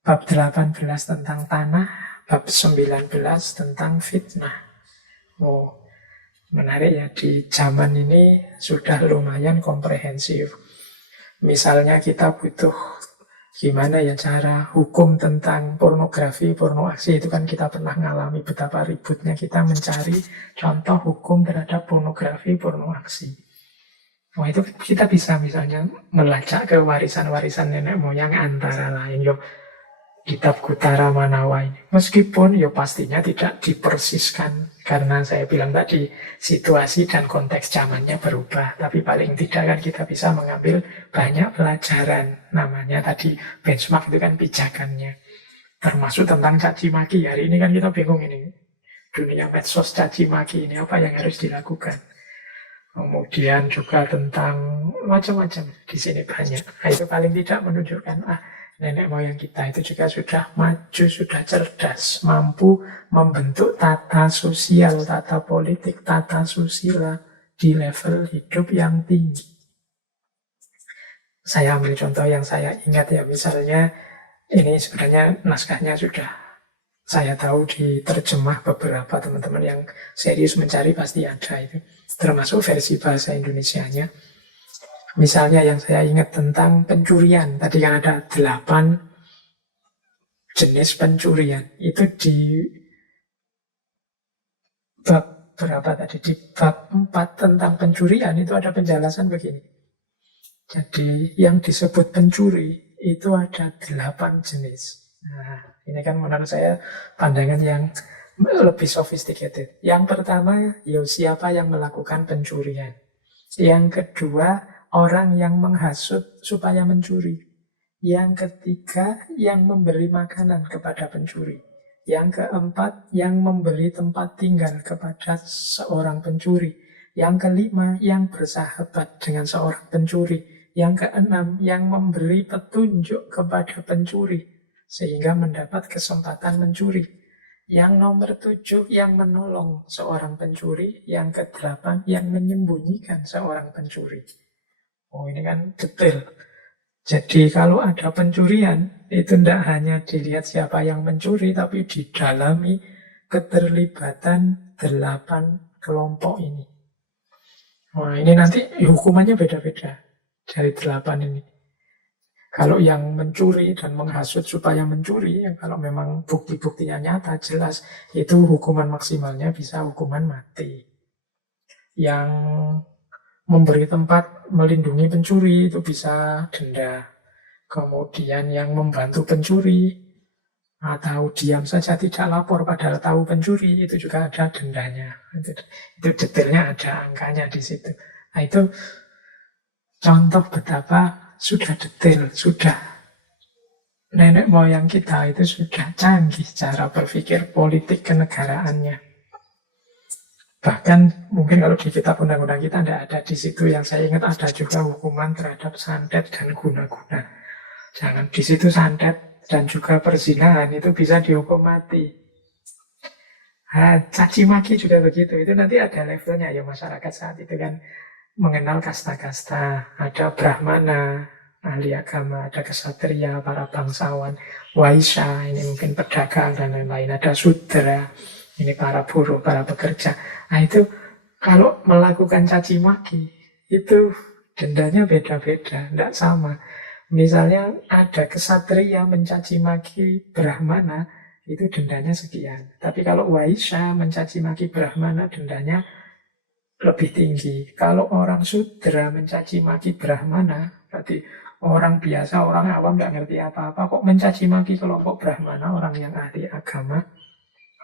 bab 18 tentang tanah, bab 19 tentang fitnah. Oh, menarik ya, di zaman ini sudah lumayan komprehensif. Misalnya kita butuh gimana ya cara hukum tentang pornografi, porno aksi, itu kan kita pernah ngalami betapa ributnya kita mencari contoh hukum terhadap pornografi, porno aksi. Wah, itu kita bisa misalnya melacak ke warisan-warisan nenek moyang antara lain. Yo, kitab Kuttara Manawa ini. Meskipun ya pastinya tidak dipersiskan. Karena saya bilang tadi, situasi dan konteks zamannya berubah. Tapi paling tidak kan kita bisa mengambil banyak pelajaran. Namanya tadi benchmark itu kan pijakannya. Termasuk tentang caci maki. Hari ini kan kita bingung ini. Dunia medsos caci maki ini apa yang harus dilakukan. Kemudian juga tentang macam-macam. Di sini banyak. Nah, itu paling tidak menunjukkan nenek moyang kita itu juga sudah maju, sudah cerdas, mampu membentuk tata sosial, tata politik, tata susila di level hidup yang tinggi. Saya ambil contoh yang saya ingat ya, misalnya ini sebenarnya naskahnya sudah saya tahu diterjemah beberapa teman-teman yang serius mencari pasti ada itu, termasuk versi bahasa Indonesianya. Misalnya yang saya ingat tentang pencurian. Tadi kan ada 8 jenis pencurian. Itu di bab berapa tadi? Di bab 4 tentang pencurian itu ada penjelasan begini. Jadi yang disebut pencuri itu ada 8 jenis. Nah, ini kan menurut saya pandangan yang lebih sophisticated. Yang pertama, siapa yang melakukan pencurian. Yang kedua, orang yang menghasut supaya mencuri. Yang ketiga, yang memberi makanan kepada pencuri. Yang keempat, yang memberi tempat tinggal kepada seorang pencuri. Yang kelima, yang bersahabat dengan seorang pencuri. Yang keenam, yang memberi petunjuk kepada pencuri sehingga mendapat kesempatan mencuri. Yang nomor 7, yang menolong seorang pencuri. Yang kedelapan, yang menyembunyikan seorang pencuri. Oh, ini kan detail. Jadi kalau ada pencurian, itu tidak hanya dilihat siapa yang mencuri, tapi didalami keterlibatan 8 kelompok ini. Wah, ini nanti hukumannya beda-beda dari 8 ini. Kalau yang mencuri dan menghasut supaya mencuri, kalau memang bukti-buktinya nyata, jelas, itu hukuman maksimalnya bisa hukuman mati. Yang memberi tempat melindungi pencuri itu bisa denda. Kemudian yang membantu pencuri atau diam saja tidak lapor padahal tahu pencuri itu juga ada dendanya. Itu detailnya ada angkanya di situ. Nah, itu contoh betapa sudah detail, sudah nenek moyang kita itu sudah canggih cara berpikir politik kenegaraannya. Bahkan mungkin kalau di kitab undang-undang kita tidak ada di situ. Yang saya ingat ada juga hukuman terhadap santet dan guna-guna. Jangan di situ santet dan juga perzinahan itu bisa dihukum mati. Caci maki juga begitu. Itu nanti ada levelnya ya, masyarakat saat itu kan mengenal kasta-kasta. Ada brahmana, ahli agama, ada kesatria, para bangsawan, waisya, ini mungkin pedagang dan lain-lain. Ada sudra, ini para buruh, para pekerja. Nah itu kalau melakukan caci maki, itu dendanya beda-beda, tidak sama. Misalnya ada kesatria mencaci maki brahmana, itu dendanya sekian. Tapi kalau waisya mencaci maki brahmana, dendanya lebih tinggi. Kalau orang sudra mencaci maki brahmana, berarti orang biasa, orang awam tidak ngerti apa-apa, kok mencaci maki kelompok brahmana, orang yang ahli agama.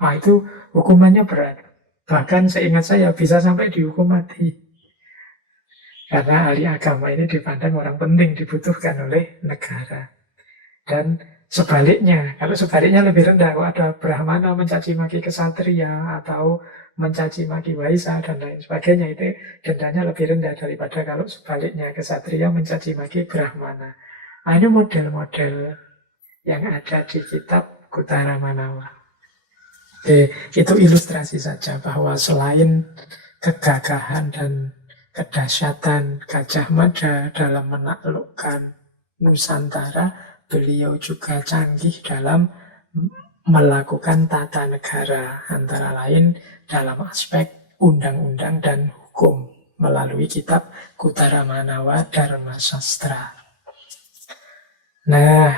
Nah itu hukumannya berat. Bahkan seingat saya bisa sampai dihukum mati. Karena ahli agama ini dipandang orang penting, dibutuhkan oleh negara. Dan sebaliknya, kalau sebaliknya lebih rendah, kalau ada brahmana mencaci maki kesatria atau mencaci maki waisa dan lain sebagainya, itu dendanya lebih rendah daripada kalau sebaliknya kesatria mencaci maki brahmana. Nah, ini model-model yang ada di kitab Kutara Manawa. Itu ilustrasi saja bahwa selain kegagahan dan kedahsyatan Gajah Mada dalam menaklukkan Nusantara, beliau juga canggih dalam melakukan tata negara, antara lain dalam aspek undang-undang dan hukum melalui kitab Kutara Manawa Dharma Sastra. Nah,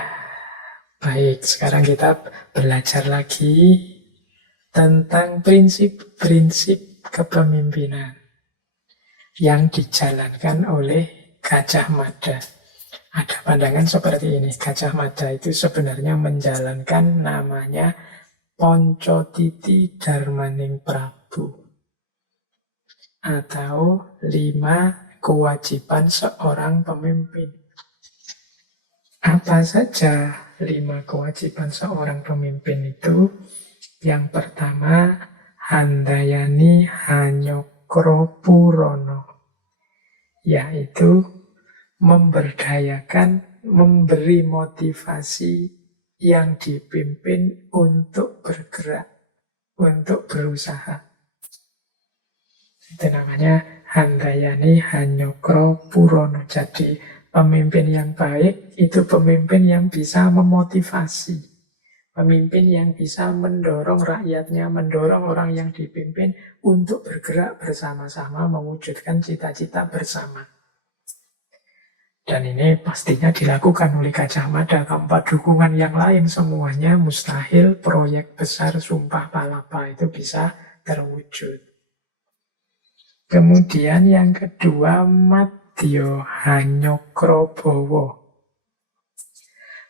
baik, sekarang kita belajar lagi tentang prinsip-prinsip kepemimpinan yang dijalankan oleh Gajah Mada. Ada pandangan seperti ini, Gajah Mada itu sebenarnya menjalankan namanya Poncotiti Dharmaning Prabu, atau 5 kewajiban seorang pemimpin. Apa saja 5 kewajiban seorang pemimpin itu? Yang pertama, handayani hanyokro purono, yaitu memberdayakan, memberi motivasi yang dipimpin untuk bergerak, untuk berusaha. Itu namanya handayani hanyokro purono. Jadi pemimpin yang baik itu pemimpin yang bisa memotivasi. Pemimpin yang bisa mendorong rakyatnya, mendorong orang yang dipimpin untuk bergerak bersama-sama, mewujudkan cita-cita bersama. Dan ini pastinya dilakukan oleh Gajah Mada. Tanpa dukungan yang lain semuanya mustahil proyek besar Sumpah Palapa itu bisa terwujud. Kemudian yang kedua, Madya Hanyokrobowo.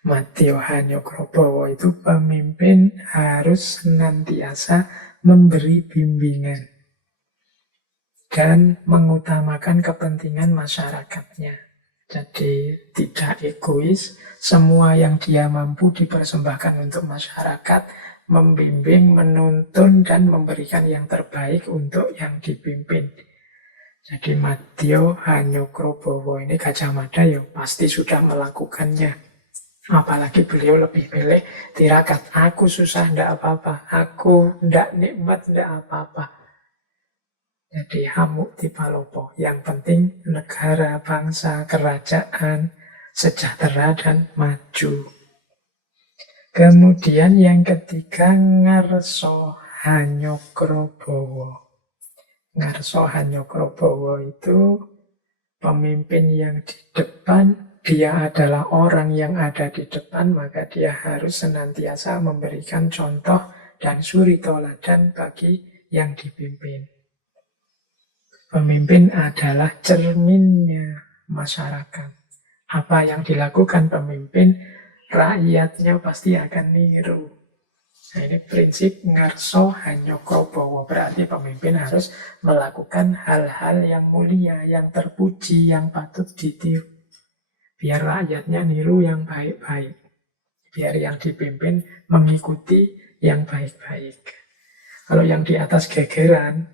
Madya Hanyokrobowo itu pemimpin harus senantiasa memberi bimbingan dan mengutamakan kepentingan masyarakatnya. Jadi tidak egois, semua yang dia mampu dipersembahkan untuk masyarakat membimbing, menuntun, dan memberikan yang terbaik untuk yang dipimpin. Jadi Madya Hanyokrobowo ini Gajah Mada ya pasti sudah melakukannya. Apalagi beliau lebih pilih tirakat. Aku susah ndak apa-apa, aku ndak nikmat ndak apa-apa. Jadi Hamuk Tipalopo. Yang penting negara, bangsa, kerajaan sejahtera dan maju. Kemudian yang ketiga Ngarso Hanyokrobowo. Ngarso Hanyokrobowo itu pemimpin yang di depan. Dia adalah orang yang ada di depan, maka dia harus senantiasa memberikan contoh dan suri toladan bagi yang dipimpin. Pemimpin adalah cerminnya masyarakat. Apa yang dilakukan pemimpin, rakyatnya pasti akan niru. Nah, ini prinsip Ngarso Hanyokrobowo. Berarti pemimpin harus melakukan hal-hal yang mulia, yang terpuji, yang patut ditiru. Biar rakyatnya niru yang baik-baik. Biar yang dipimpin mengikuti yang baik-baik. Kalau yang di atas gegeran,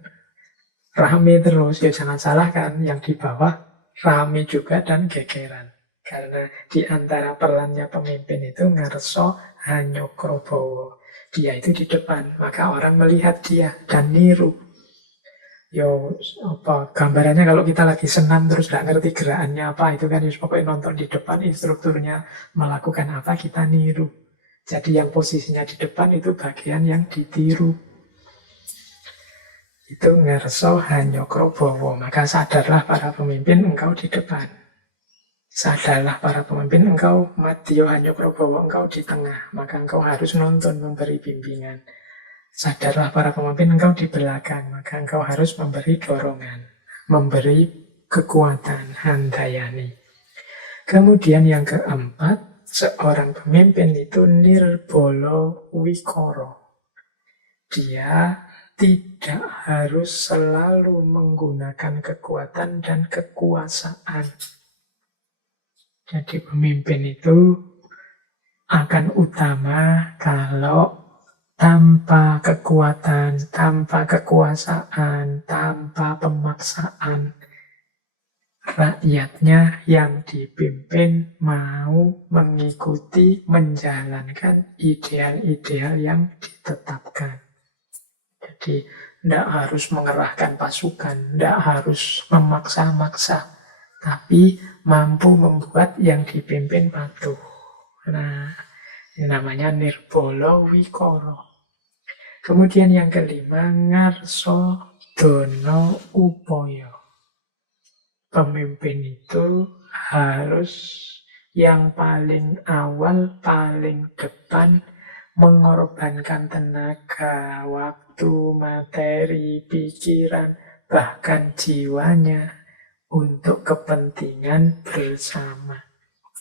rame terus, ya jangan salahkan yang di bawah rame juga dan gegeran. Karena di antara perannya pemimpin itu Ngarso Hanyokrobowo. Dia itu di depan, maka orang melihat dia dan niru. Yo, apa gambarannya kalau kita lagi senam terus nggak ngerti gerakannya apa, itu kan pokoknya nonton di depan, instrukturnya melakukan apa, kita niru. Jadi yang posisinya di depan itu bagian yang ditiru. Itu Ngarso Hanyokrobowo. Maka sadarlah para pemimpin, engkau di depan. Sadarlah para pemimpin, engkau Madya Hanyokrobowo, engkau di tengah. Maka engkau harus nonton, memberi bimbingan. Sadarlah para pemimpin, engkau di belakang. Maka engkau harus memberi dorongan, memberi kekuatan, handayani. Kemudian yang keempat, seorang pemimpin itu Nirbolo Wikoro. Dia tidak harus selalu menggunakan kekuatan dan kekuasaan. Jadi pemimpin itu akan utama kalau tanpa kekuatan, tanpa kekuasaan, tanpa pemaksaan, rakyatnya yang dipimpin mau mengikuti, menjalankan ideal-ideal yang ditetapkan. Jadi tidak harus mengerahkan pasukan, tidak harus memaksa-maksa, tapi mampu membuat yang dipimpin patuh. Nah, ini namanya Nirbolo Wikoro. Kemudian yang kelima, Ngarso Dono Upoyo. Pemimpin itu harus yang paling awal, paling depan, mengorbankan tenaga, waktu, materi, pikiran, bahkan jiwanya untuk kepentingan bersama,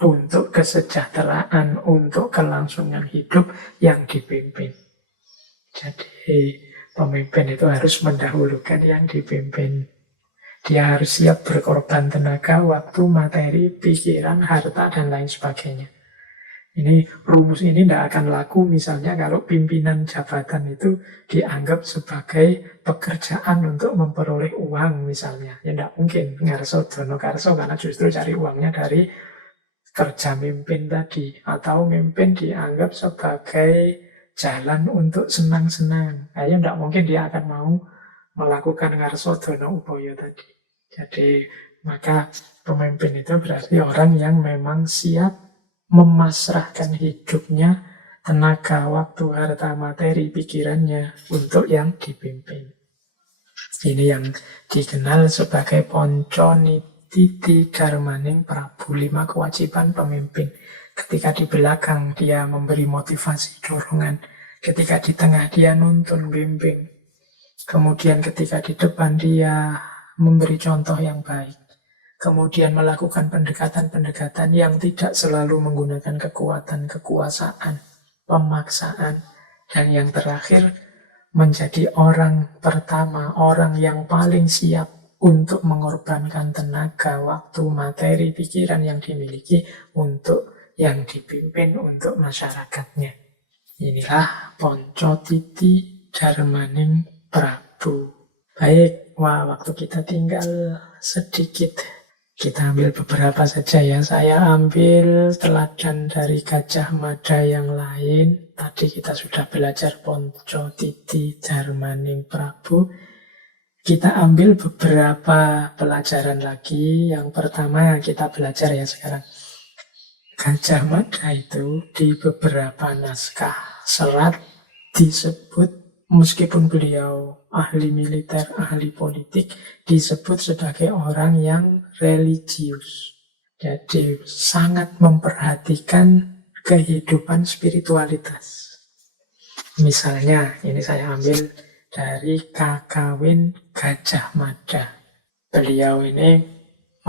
untuk kesejahteraan, untuk kelangsungan hidup yang dipimpin. Jadi pemimpin itu harus mendahulukan yang dipimpin. Dia harus siap berkorban tenaga, waktu, materi, pikiran, harta, dan lain sebagainya. Ini rumus ini tidak akan laku misalnya kalau pimpinan jabatan itu dianggap sebagai pekerjaan untuk memperoleh uang misalnya. Ya tidak mungkin Ngarso Dono Karso, karena justru cari uangnya dari kerja mimpin tadi. Atau mimpin dianggap sebagai jalan untuk senang-senang. Nah, ya tidak mungkin dia akan mau melakukan Ngarso Dono Upoyo tadi. Jadi maka pemimpin itu berarti orang yang memang siap memasrahkan hidupnya, tenaga, waktu, harta, materi, pikirannya untuk yang dipimpin. Ini yang dikenal sebagai Ponconititi Dharmaning Prabu, 5 kewajiban pemimpin. Ketika di belakang dia memberi motivasi, dorongan. Ketika di tengah dia nuntun, bimbing. Kemudian ketika di depan dia memberi contoh yang baik. Kemudian melakukan pendekatan-pendekatan yang tidak selalu menggunakan kekuatan, kekuasaan, pemaksaan. Dan yang terakhir, menjadi orang pertama, orang yang paling siap untuk mengorbankan tenaga, waktu, materi, pikiran yang dimiliki untuk yang dipimpin, untuk masyarakatnya. Inilah Poncotiti Darmaning Prabu. Baik, waktu kita tinggal sedikit. Kita ambil beberapa saja ya. Saya ambil teladan dari Gajah Mada yang lain. Tadi kita sudah belajar Poncotiti Darmaning Prabu. Kita ambil beberapa pelajaran lagi. Yang pertama kita belajar ya sekarang. Gajah Mada itu di beberapa naskah serat disebut, meskipun beliau ahli militer, ahli politik, disebut sebagai orang yang religius. Jadi sangat memperhatikan kehidupan spiritualitas. Misalnya, ini saya ambil dari Kakawin Gajah Mada. Beliau ini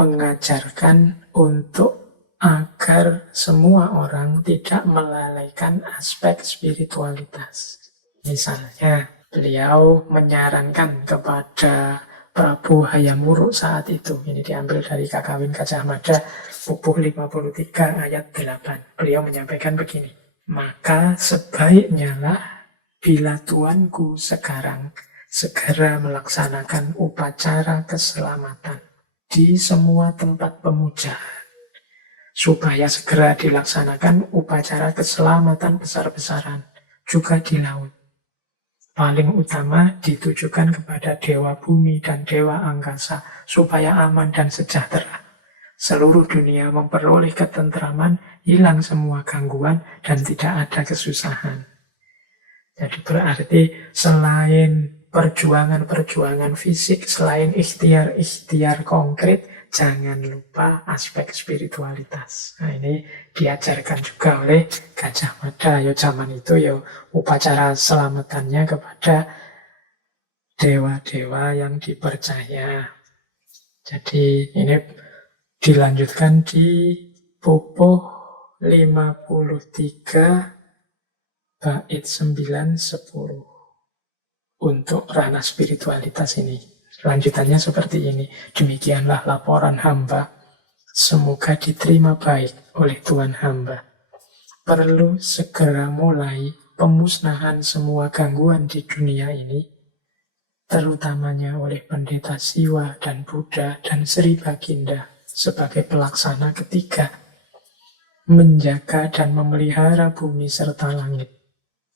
mengajarkan untuk agar semua orang tidak melalaikan aspek spiritualitas. Misalnya, beliau menyarankan kepada Prabu Hayam Wuruk saat itu, ini diambil dari Kakawin Gajah Mada, Pupuh 53 ayat 8. Beliau menyampaikan begini, maka sebaiknya lah bila tuanku sekarang segera melaksanakan upacara keselamatan di semua tempat pemujaan, supaya segera dilaksanakan upacara keselamatan besar-besaran juga di laut. Paling utama ditujukan kepada dewa bumi dan dewa angkasa supaya aman dan sejahtera. Seluruh dunia memperoleh ketentraman, hilang semua gangguan dan tidak ada kesusahan. Jadi berarti selain perjuangan-perjuangan fisik, selain ikhtiar-ikhtiar konkret, jangan lupa aspek spiritualitas. Nah, ini diajarkan juga oleh Gajah Mada. Ya zaman itu ya upacara selamatannya kepada dewa-dewa yang dipercaya. Jadi ini dilanjutkan di Pupuh 53 bait 9-10 untuk ranah spiritualitas ini. Lanjutannya seperti ini. Demikianlah laporan hamba. Semoga diterima baik oleh Tuhan hamba. Perlu segera mulai pemusnahan semua gangguan di dunia ini, terutamanya oleh Pendeta Siwa dan Buddha dan Sri Baginda sebagai pelaksana ketiga, menjaga dan memelihara bumi serta langit.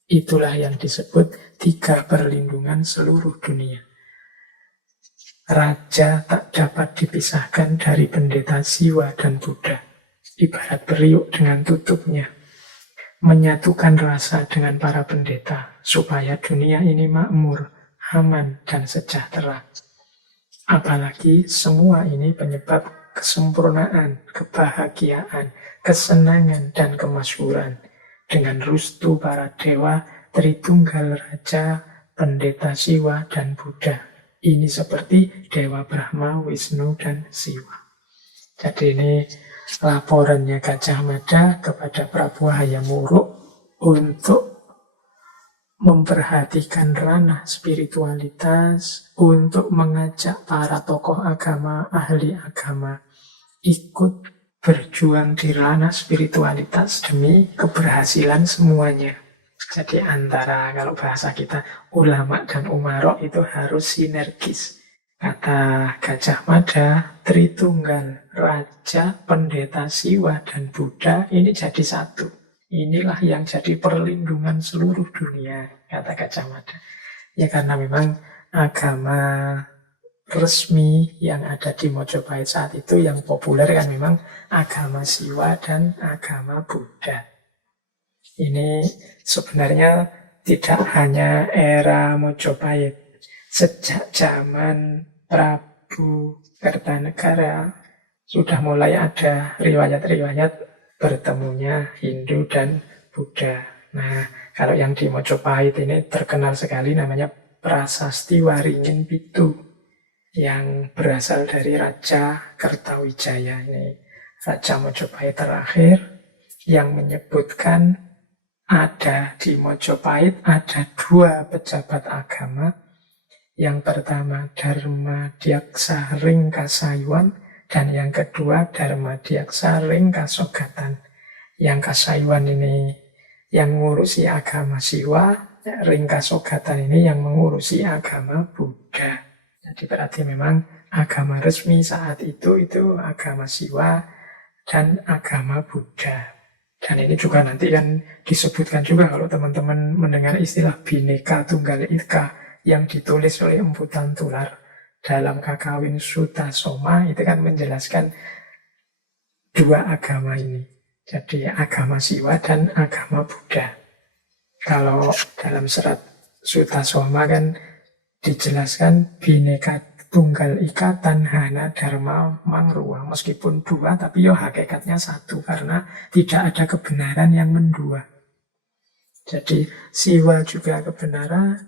Itulah yang disebut 3 perlindungan seluruh dunia. Raja tak dapat dipisahkan dari Pendeta Siwa dan Buddha. Ibarat periuk dengan tutupnya. Menyatukan rasa dengan para pendeta supaya dunia ini makmur, aman, dan sejahtera. Apalagi semua ini penyebab kesempurnaan, kebahagiaan, kesenangan, dan kemasyhuran. Dengan restu para dewa, Tritunggal Raja, Pendeta Siwa, dan Buddha. Ini seperti Dewa Brahma, Wisnu, dan Siwa. Jadi ini laporannya Gajah Mada kepada Prabu Hayam Wuruk untuk memperhatikan ranah spiritualitas, untuk mengajak para tokoh agama, ahli agama, ikut berjuang di ranah spiritualitas demi keberhasilan semuanya. Jadi antara, kalau bahasa kita, ulama dan umarok itu harus sinergis. Kata Gajah Mada, Tritunggal Raja, Pendeta Siwa, dan Buddha ini jadi satu. Inilah yang jadi perlindungan seluruh dunia, kata Gajah Mada. Ya karena memang agama resmi yang ada di Mojopahit saat itu yang populer kan memang agama Siwa dan agama Buddha. Ini sebenarnya tidak hanya era Mojopahit. Sejak zaman Prabu Kertanegara sudah mulai ada riwayat-riwayat bertemunya Hindu dan Buddha. Nah, kalau yang di Mojopahit ini terkenal sekali namanya Prasasti Waringin Pitu yang berasal dari Raja Kertawijaya. Ini Raja Mojopahit terakhir yang menyebutkan ada di Mojopahit ada 2 pejabat agama. Yang pertama Dharmadiaksa Ringkasayuan dan yang kedua Dharmadiaksa Ringkasogatan. Yang Kasayuan ini yang mengurusi agama Siwa, Ringkasogatan ini yang mengurusi agama Buddha. Jadi berarti memang agama resmi saat itu agama Siwa dan agama Buddha. Dan ini juga nanti kan disebutkan juga kalau teman-teman mendengar istilah Bhinneka Tunggal Ika yang ditulis oleh Empu Tantular dalam Kakawin Sutta Soma, itu kan menjelaskan dua agama ini. Jadi agama Siwa dan agama Buddha. Kalau dalam serat Sutta Soma kan dijelaskan Bhinneka Tunggal Ika Tanhana Dharma Mangruwa. Meskipun dua, tapi ya hakikatnya satu. Karena tidak ada kebenaran yang mendua. Jadi Siwa juga kebenaran,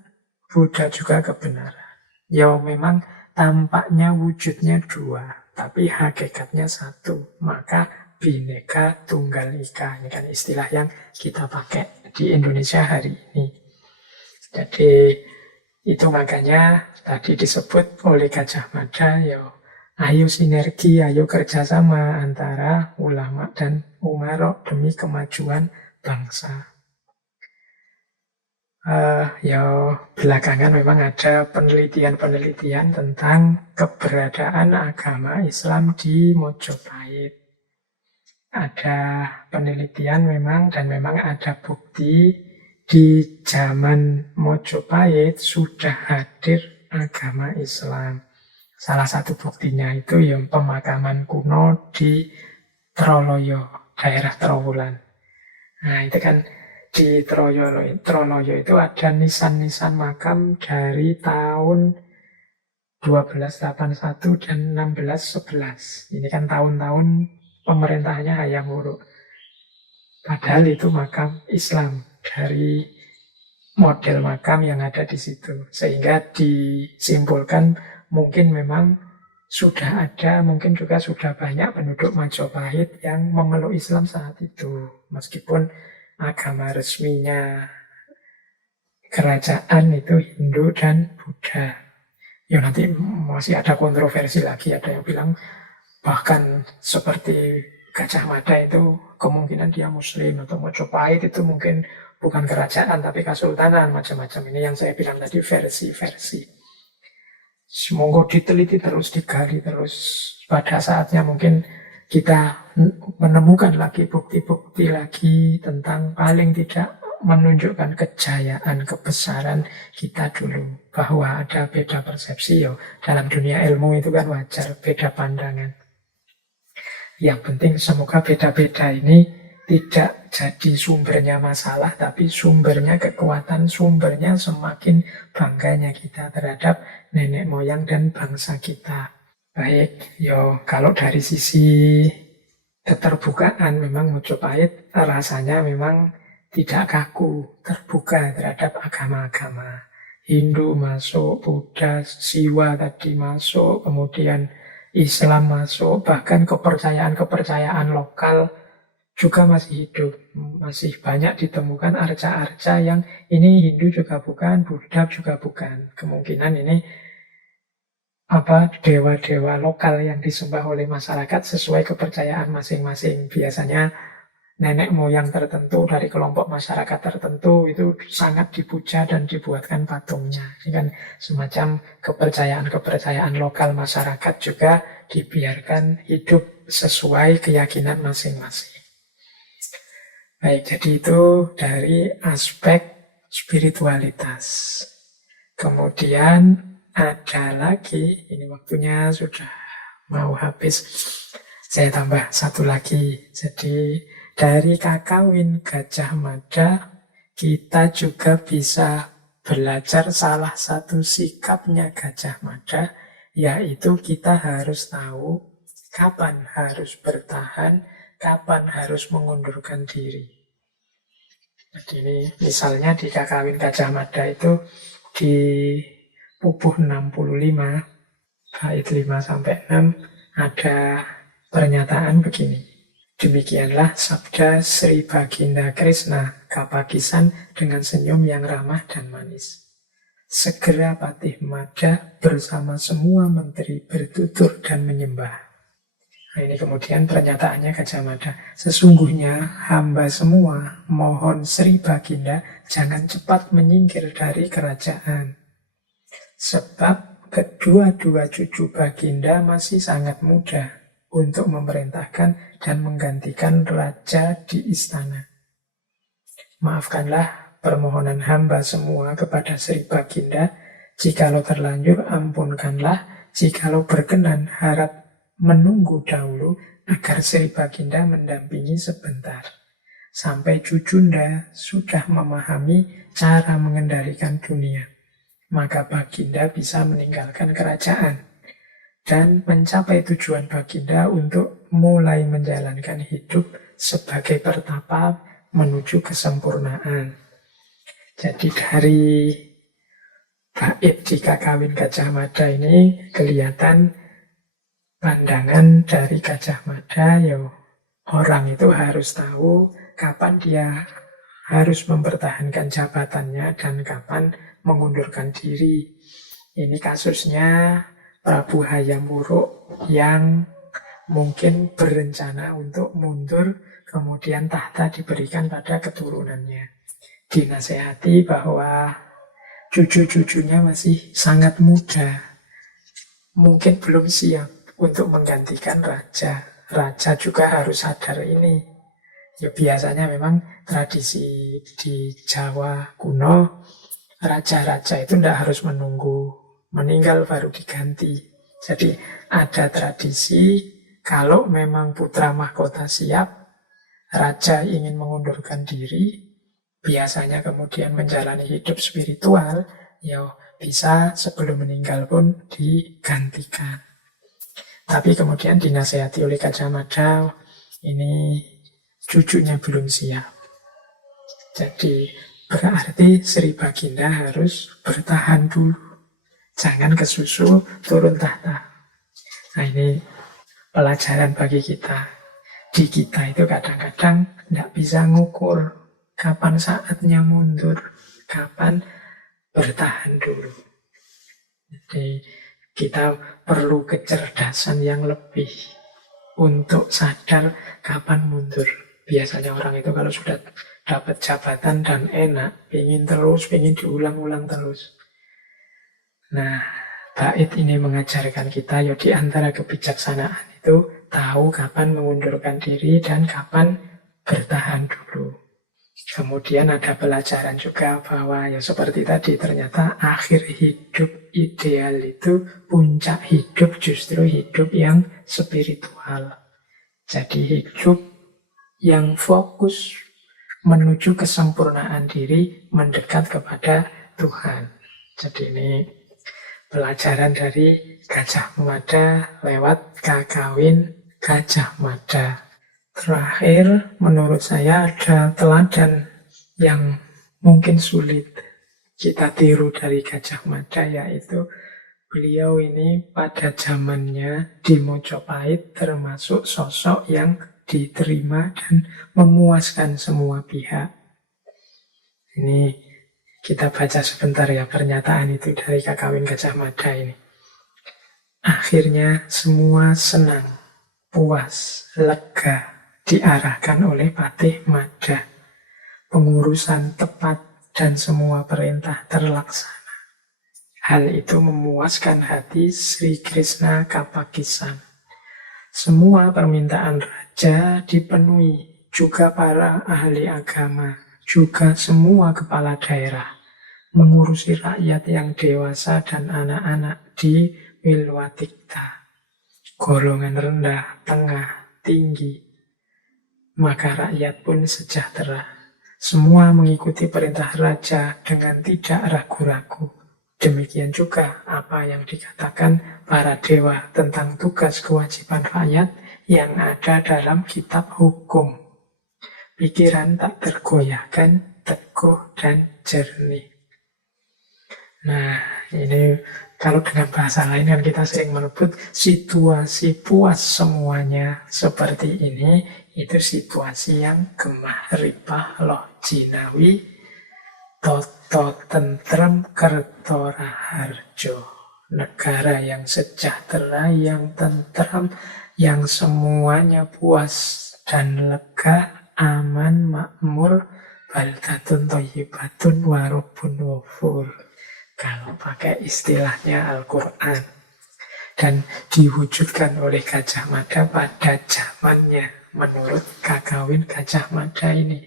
Buddha juga kebenaran. Ya memang tampaknya wujudnya dua, tapi hakikatnya satu. Maka Bhinneka Tunggal Ika. Ini kan istilah yang kita pakai di Indonesia hari ini. Jadi itu makanya tadi disebut oleh Gajah Mada, ya ayo sinergi, ayo kerjasama antara ulama dan umarok demi kemajuan bangsa. Ya belakangan memang ada penelitian-penelitian tentang keberadaan agama Islam di Mojopahit. Ada penelitian memang, dan memang ada bukti di zaman Mojopahit sudah hadir agama Islam. Salah satu buktinya itu yang pemakaman kuno di Troloyo, daerah Trowulan. Nah itu kan di Troloyo itu ada nisan-nisan makam dari tahun 1281 dan 1611. Ini kan tahun-tahun pemerintahnya Hayam Wuruk. Padahal itu makam Islam dari model makam yang ada di situ. Sehingga disimpulkan mungkin memang sudah ada, mungkin juga sudah banyak penduduk Majapahit yang memeluk Islam saat itu. Meskipun agama resminya kerajaan itu Hindu dan Buddha. Ya nanti masih ada kontroversi lagi, ada yang bilang bahkan seperti Gajah Mada itu kemungkinan dia Muslim, atau Majapahit itu mungkin bukan kerajaan tapi kesultanan, macam-macam. Ini yang saya bilang tadi versi-versi. Semoga diteliti terus, digali terus. Pada saatnya mungkin kita menemukan lagi bukti-bukti lagi tentang paling tidak menunjukkan kejayaan, kebesaran kita dulu. Bahwa ada beda persepsi, yo. Dalam dunia ilmu itu kan wajar, beda pandangan. Yang penting semoga beda-beda ini tidak jadi sumbernya masalah, tapi sumbernya kekuatan, sumbernya semakin bangganya kita terhadap nenek moyang dan bangsa kita. Baik, yo kalau dari sisi keterbukaan memang Mojopahit rasanya memang tidak kaku, terbuka terhadap agama-agama. Hindu masuk, Buddha, Siwa tadi masuk, kemudian Islam masuk, bahkan kepercayaan-kepercayaan lokal juga masih hidup. Masih banyak ditemukan arca-arca yang ini Hindu juga bukan, Buddha juga bukan. Kemungkinan ini dewa-dewa lokal yang disembah oleh masyarakat sesuai kepercayaan masing-masing. Biasanya nenek moyang tertentu dari kelompok masyarakat tertentu itu sangat dipuja dan dibuatkan patungnya. Ini kan semacam kepercayaan-kepercayaan lokal masyarakat juga dibiarkan hidup sesuai keyakinan masing-masing. Baik, jadi itu dari aspek spiritualitas. Kemudian ada lagi, ini waktunya sudah mau habis, saya tambah satu lagi. Jadi dari Kakawin Gajah Mada kita juga bisa belajar salah satu sikapnya Gajah Mada, yaitu kita harus tahu kapan harus bertahan, kapan harus mengundurkan diri. Jadi ini misalnya di Kakawin Gajah Mada itu di Pupuh 65, bait 5-6 ada pernyataan begini. Demikianlah sabda Sri Baginda Krishna Kapakisan dengan senyum yang ramah dan manis. Segera Patih Mada bersama semua menteri bertutur dan menyembah. Nah, ini kemudian pernyataannya Gajah Mada. Sesungguhnya hamba semua mohon Sri Baginda jangan cepat menyingkir dari kerajaan. Sebab kedua-dua cucu Baginda masih sangat muda untuk memerintahkan dan menggantikan raja di istana. Maafkanlah permohonan hamba semua kepada Sri Baginda. Jikalau terlanjur, ampunkanlah. Jikalau berkenan, harap menunggu dahulu agar Sri Baginda mendampingi sebentar. Sampai Cucunda sudah memahami cara mengendalikan dunia, maka Baginda bisa meninggalkan kerajaan dan mencapai tujuan Baginda untuk mulai menjalankan hidup sebagai pertapa menuju kesempurnaan. Jadi dari bait di Kakawin Gajah Mada ini kelihatan pandangan dari Gajah Mada, ya orang itu harus tahu kapan dia harus mempertahankan jabatannya dan kapan mengundurkan diri. Ini kasusnya Prabu Hayam Wuruk yang mungkin berencana untuk mundur, kemudian tahta diberikan pada keturunannya. Dinasehati bahwa cucu-cucunya masih sangat muda, mungkin belum siap untuk menggantikan raja. Raja juga harus sadar ini. Ya biasanya memang tradisi di Jawa kuno, raja-raja itu tidak harus menunggu meninggal baru diganti. Jadi ada tradisi kalau memang putra mahkota siap, raja ingin mengundurkan diri, biasanya kemudian menjalani hidup spiritual, ya bisa sebelum meninggal pun digantikan. Tapi kemudian dinasehati oleh Gajah Mada, ini cucunya belum siap. Jadi berarti Sri Baginda harus bertahan dulu. Jangan kesusu turun tahta. Nah ini pelajaran bagi kita. Di kita itu kadang-kadang tidak bisa ngukur kapan saatnya mundur, kapan bertahan dulu. Jadi kita perlu kecerdasan yang lebih untuk sadar kapan mundur. Biasanya orang itu kalau sudah dapat jabatan dan enak, ingin terus, ingin diulang-ulang terus. Nah, bait ini mengajarkan kita, ya di antara kebijaksanaan itu tahu kapan mengundurkan diri dan kapan bertahan dulu. Kemudian ada pelajaran juga bahwa ya seperti tadi, ternyata akhir hidup ideal itu, puncak hidup justru hidup yang spiritual. Jadi hidup yang fokus menuju kesempurnaan diri, mendekat kepada Tuhan. Jadi ini pelajaran dari Gajah Mada lewat Kakawin Gajah Mada. Terakhir, menurut saya ada teladan yang mungkin sulit kita tiru dari Gajah Mada, yaitu beliau ini pada zamannya di Mojopahit termasuk sosok yang diterima dan memuaskan semua pihak. Ini kita baca sebentar ya pernyataan itu dari Kakawin Gajah Mada ini. Akhirnya semua senang, puas, lega diarahkan oleh Patih Mada. Pengurusan tepat dan semua perintah terlaksana. Hal itu memuaskan hati Sri Krishna Kapakisan. Semua permintaan raja dipenuhi, juga para ahli agama, juga semua kepala daerah, mengurusi rakyat yang dewasa dan anak-anak di Wilwatikta, golongan rendah, tengah, tinggi. Maka rakyat pun sejahtera. Semua mengikuti perintah raja dengan tidak ragu-ragu. Demikian juga apa yang dikatakan para dewa tentang tugas kewajiban rakyat yang ada dalam kitab hukum. Pikiran tak tergoyahkan, teguh dan jernih. Nah, ini kalau dengan bahasa lain kan kita sering menyebut situasi puas semuanya seperti ini, itu situasi yang gemah ripah loh jinawi toto tentrem kerto raharjo. negara yang sejahtera, yang tentram, yang semuanya puas dan lega, aman, makmur, baldatun thayyibatun warabun ghafur. Kalau pakai istilahnya Al-Quran. Dan diwujudkan oleh Gajah Mada pada zamannya menurut Kakawin Gajah Mada ini.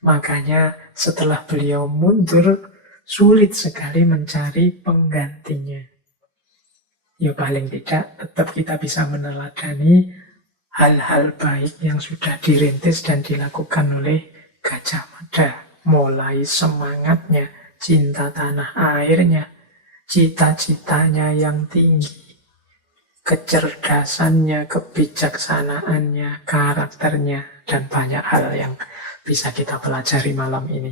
Makanya setelah beliau mundur, sulit sekali mencari penggantinya. Ya paling tidak tetap kita bisa meneladani hal-hal baik yang sudah dirintis dan dilakukan oleh Gajah Mada. Mulai semangatnya, cinta tanah airnya, cita-citanya yang tinggi, kecerdasannya, kebijaksanaannya, karakternya, dan banyak hal yang bisa kita pelajari malam ini.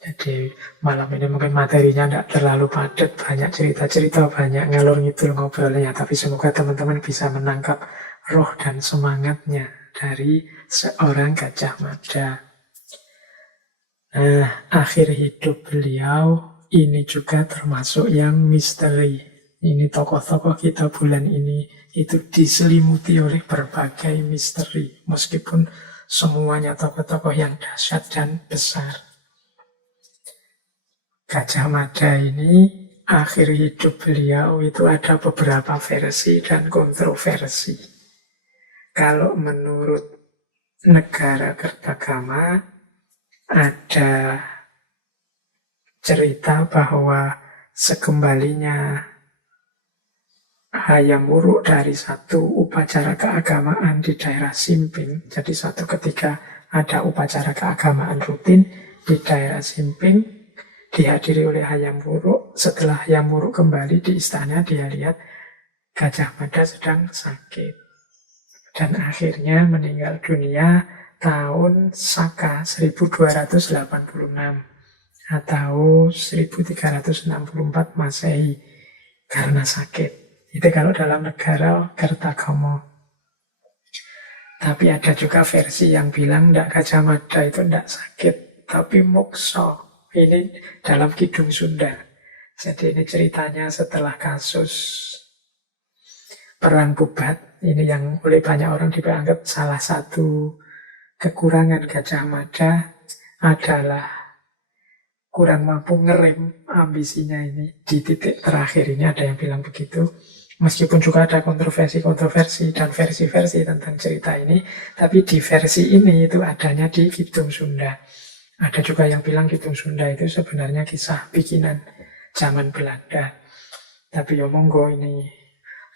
Jadi malam ini mungkin materinya tidak terlalu padat, banyak cerita-cerita, banyak ngalur ngidul ngobrolnya, tapi semoga teman-teman bisa menangkap roh dan semangatnya dari seorang Gajah Mada. Nah, akhir hidup beliau ini juga termasuk yang misteri. Ini tokoh-tokoh kita bulan ini itu diselimuti oleh berbagai misteri. Meskipun semuanya tokoh-tokoh yang dahsyat dan besar. Gajah Mada ini akhir hidup beliau itu ada beberapa versi dan kontroversi. Kalau menurut negara Kertagama ada cerita bahwa sekembalinya Hayam Wuruk dari satu upacara keagamaan di daerah Simping. Jadi suatu ketika ada upacara keagamaan rutin di daerah Simping, dihadiri oleh Hayam Wuruk. Setelah Hayam Wuruk kembali di istana, dia lihat Gajah Mada sedang sakit. Dan akhirnya meninggal dunia tahun Saka 1286 atau 1364 Masehi karena sakit. Itu kalau dalam negara Kertagama. Tapi ada juga versi yang bilang Gajah Mada itu tidak sakit, tapi moksa. Ini dalam Kidung Sunda. Jadi ini ceritanya setelah kasus Perang Bubat. Ini yang oleh banyak orang dianggap salah satu kekurangan Gajah Mada adalah kurang mampu ngerem ambisinya ini. Di titik terakhir ini ada yang bilang begitu. Meskipun juga ada kontroversi dan versi-versi tentang cerita ini, tapi di versi ini itu adanya di Kidung Sunda. Ada juga yang bilang Kidung Sunda itu sebenarnya kisah bikinan zaman Belanda. Tapi ya monggo, ini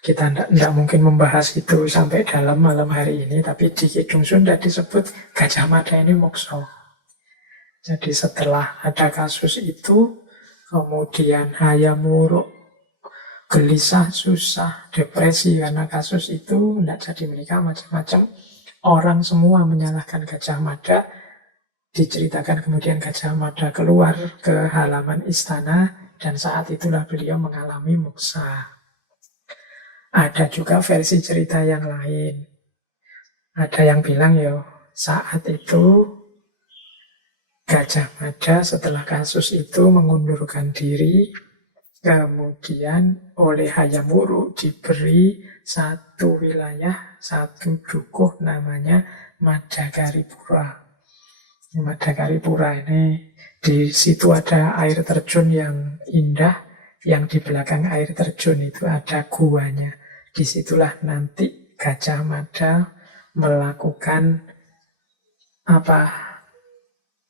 kita tidak mungkin membahas itu sampai dalam malam hari ini, tapi di Kidung Sunda disebut Gajah Mada ini mokso. Jadi setelah ada kasus itu, kemudian Hayam Wuruk gelisah, susah, depresi karena kasus itu, tidak jadi menikah, macam-macam. Orang semua menyalahkan Gajah Mada. Diceritakan kemudian Gajah Mada keluar ke halaman istana, dan saat itulah beliau mengalami moksa. Ada juga versi cerita yang lain. Ada yang bilang ya saat itu Gajah Mada setelah kasus itu mengundurkan diri. Kemudian oleh Hayam Wuruk diberi satu wilayah, satu dukuh namanya Madakaripura. Madakaripura ini di situ ada air terjun yang indah, yang di belakang air terjun itu ada guanya. Disitulah nanti Gajah Mada melakukan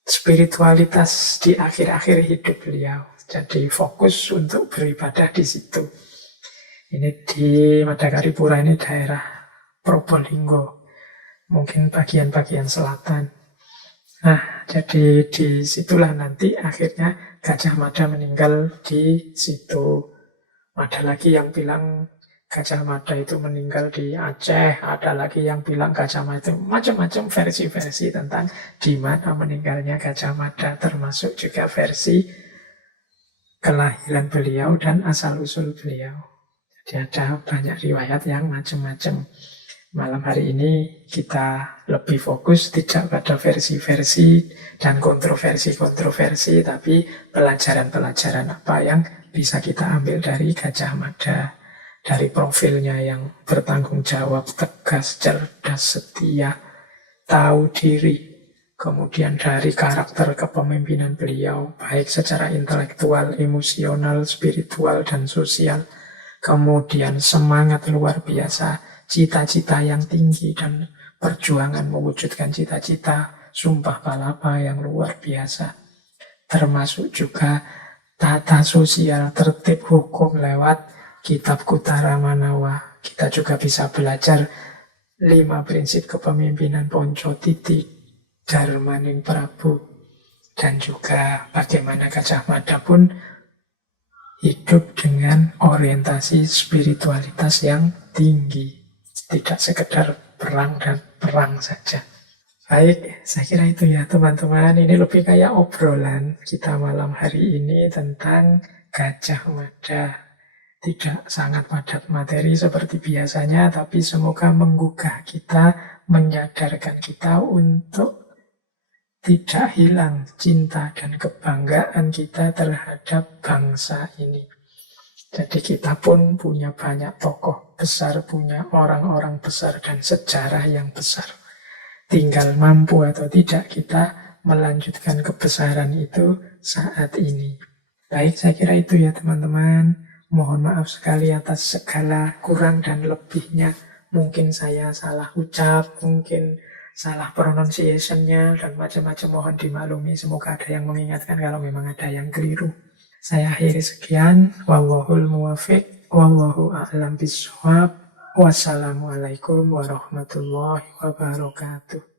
spiritualitas di akhir-akhir hidup beliau. Jadi fokus untuk beribadah di situ. Ini di Madakaripura, ini daerah Probolinggo, mungkin bagian-bagian selatan. Nah, jadi di situlah nanti akhirnya Gajah Mada meninggal di situ. Ada lagi yang bilang Gajah Mada itu meninggal di Aceh, ada lagi yang bilang Gajah Mada itu macam-macam versi-versi tentang di mana meninggalnya Gajah Mada, termasuk juga versi kelahiran beliau dan asal-usul beliau. Jadi ada banyak riwayat yang macam-macam. Malam hari ini kita lebih fokus tidak pada versi-versi dan kontroversi-kontroversi, tapi pelajaran-pelajaran apa yang bisa kita ambil dari Gajah Mada, dari profilnya yang bertanggung jawab, tegas, cerdas, setia, tahu diri. Kemudian dari karakter kepemimpinan beliau, baik secara intelektual, emosional, spiritual, dan sosial. Kemudian semangat luar biasa, cita-cita yang tinggi, dan perjuangan mewujudkan cita-cita, sumpah palapa yang luar biasa. Termasuk juga tata sosial, tertib hukum lewat kitab Kuttara Manawa. Kita juga bisa belajar 5 prinsip kepemimpinan Poncotiti, Darmaning Prabu, dan juga bagaimana Gajah Mada pun hidup dengan orientasi spiritualitas yang tinggi, tidak sekedar perang dan perang saja. Baik, saya kira itu ya teman-teman. Ini lebih kayak obrolan kita malam hari ini tentang Gajah Mada. Tidak sangat padat materi seperti biasanya, tapi semoga menggugah kita, menyadarkan kita untuk tidak hilang cinta dan kebanggaan kita terhadap bangsa ini. Jadi kita pun punya banyak tokoh besar, punya orang-orang besar dan sejarah yang besar. Tinggal mampu atau tidak kita melanjutkan kebesaran itu saat ini. Baik, saya kira itu ya teman-teman. Mohon maaf sekali atas segala kurang dan lebihnya. Mungkin saya salah ucap, mungkin salah pronunciation-nya, dan macam-macam, mohon dimaklumi. Semoga ada yang mengingatkan kalau memang ada yang keliru. Saya akhiri sekian. Wallahul muwafiq, wallahu a'lam bishawab. Wassalamualaikum warahmatullahi wabarakatuh.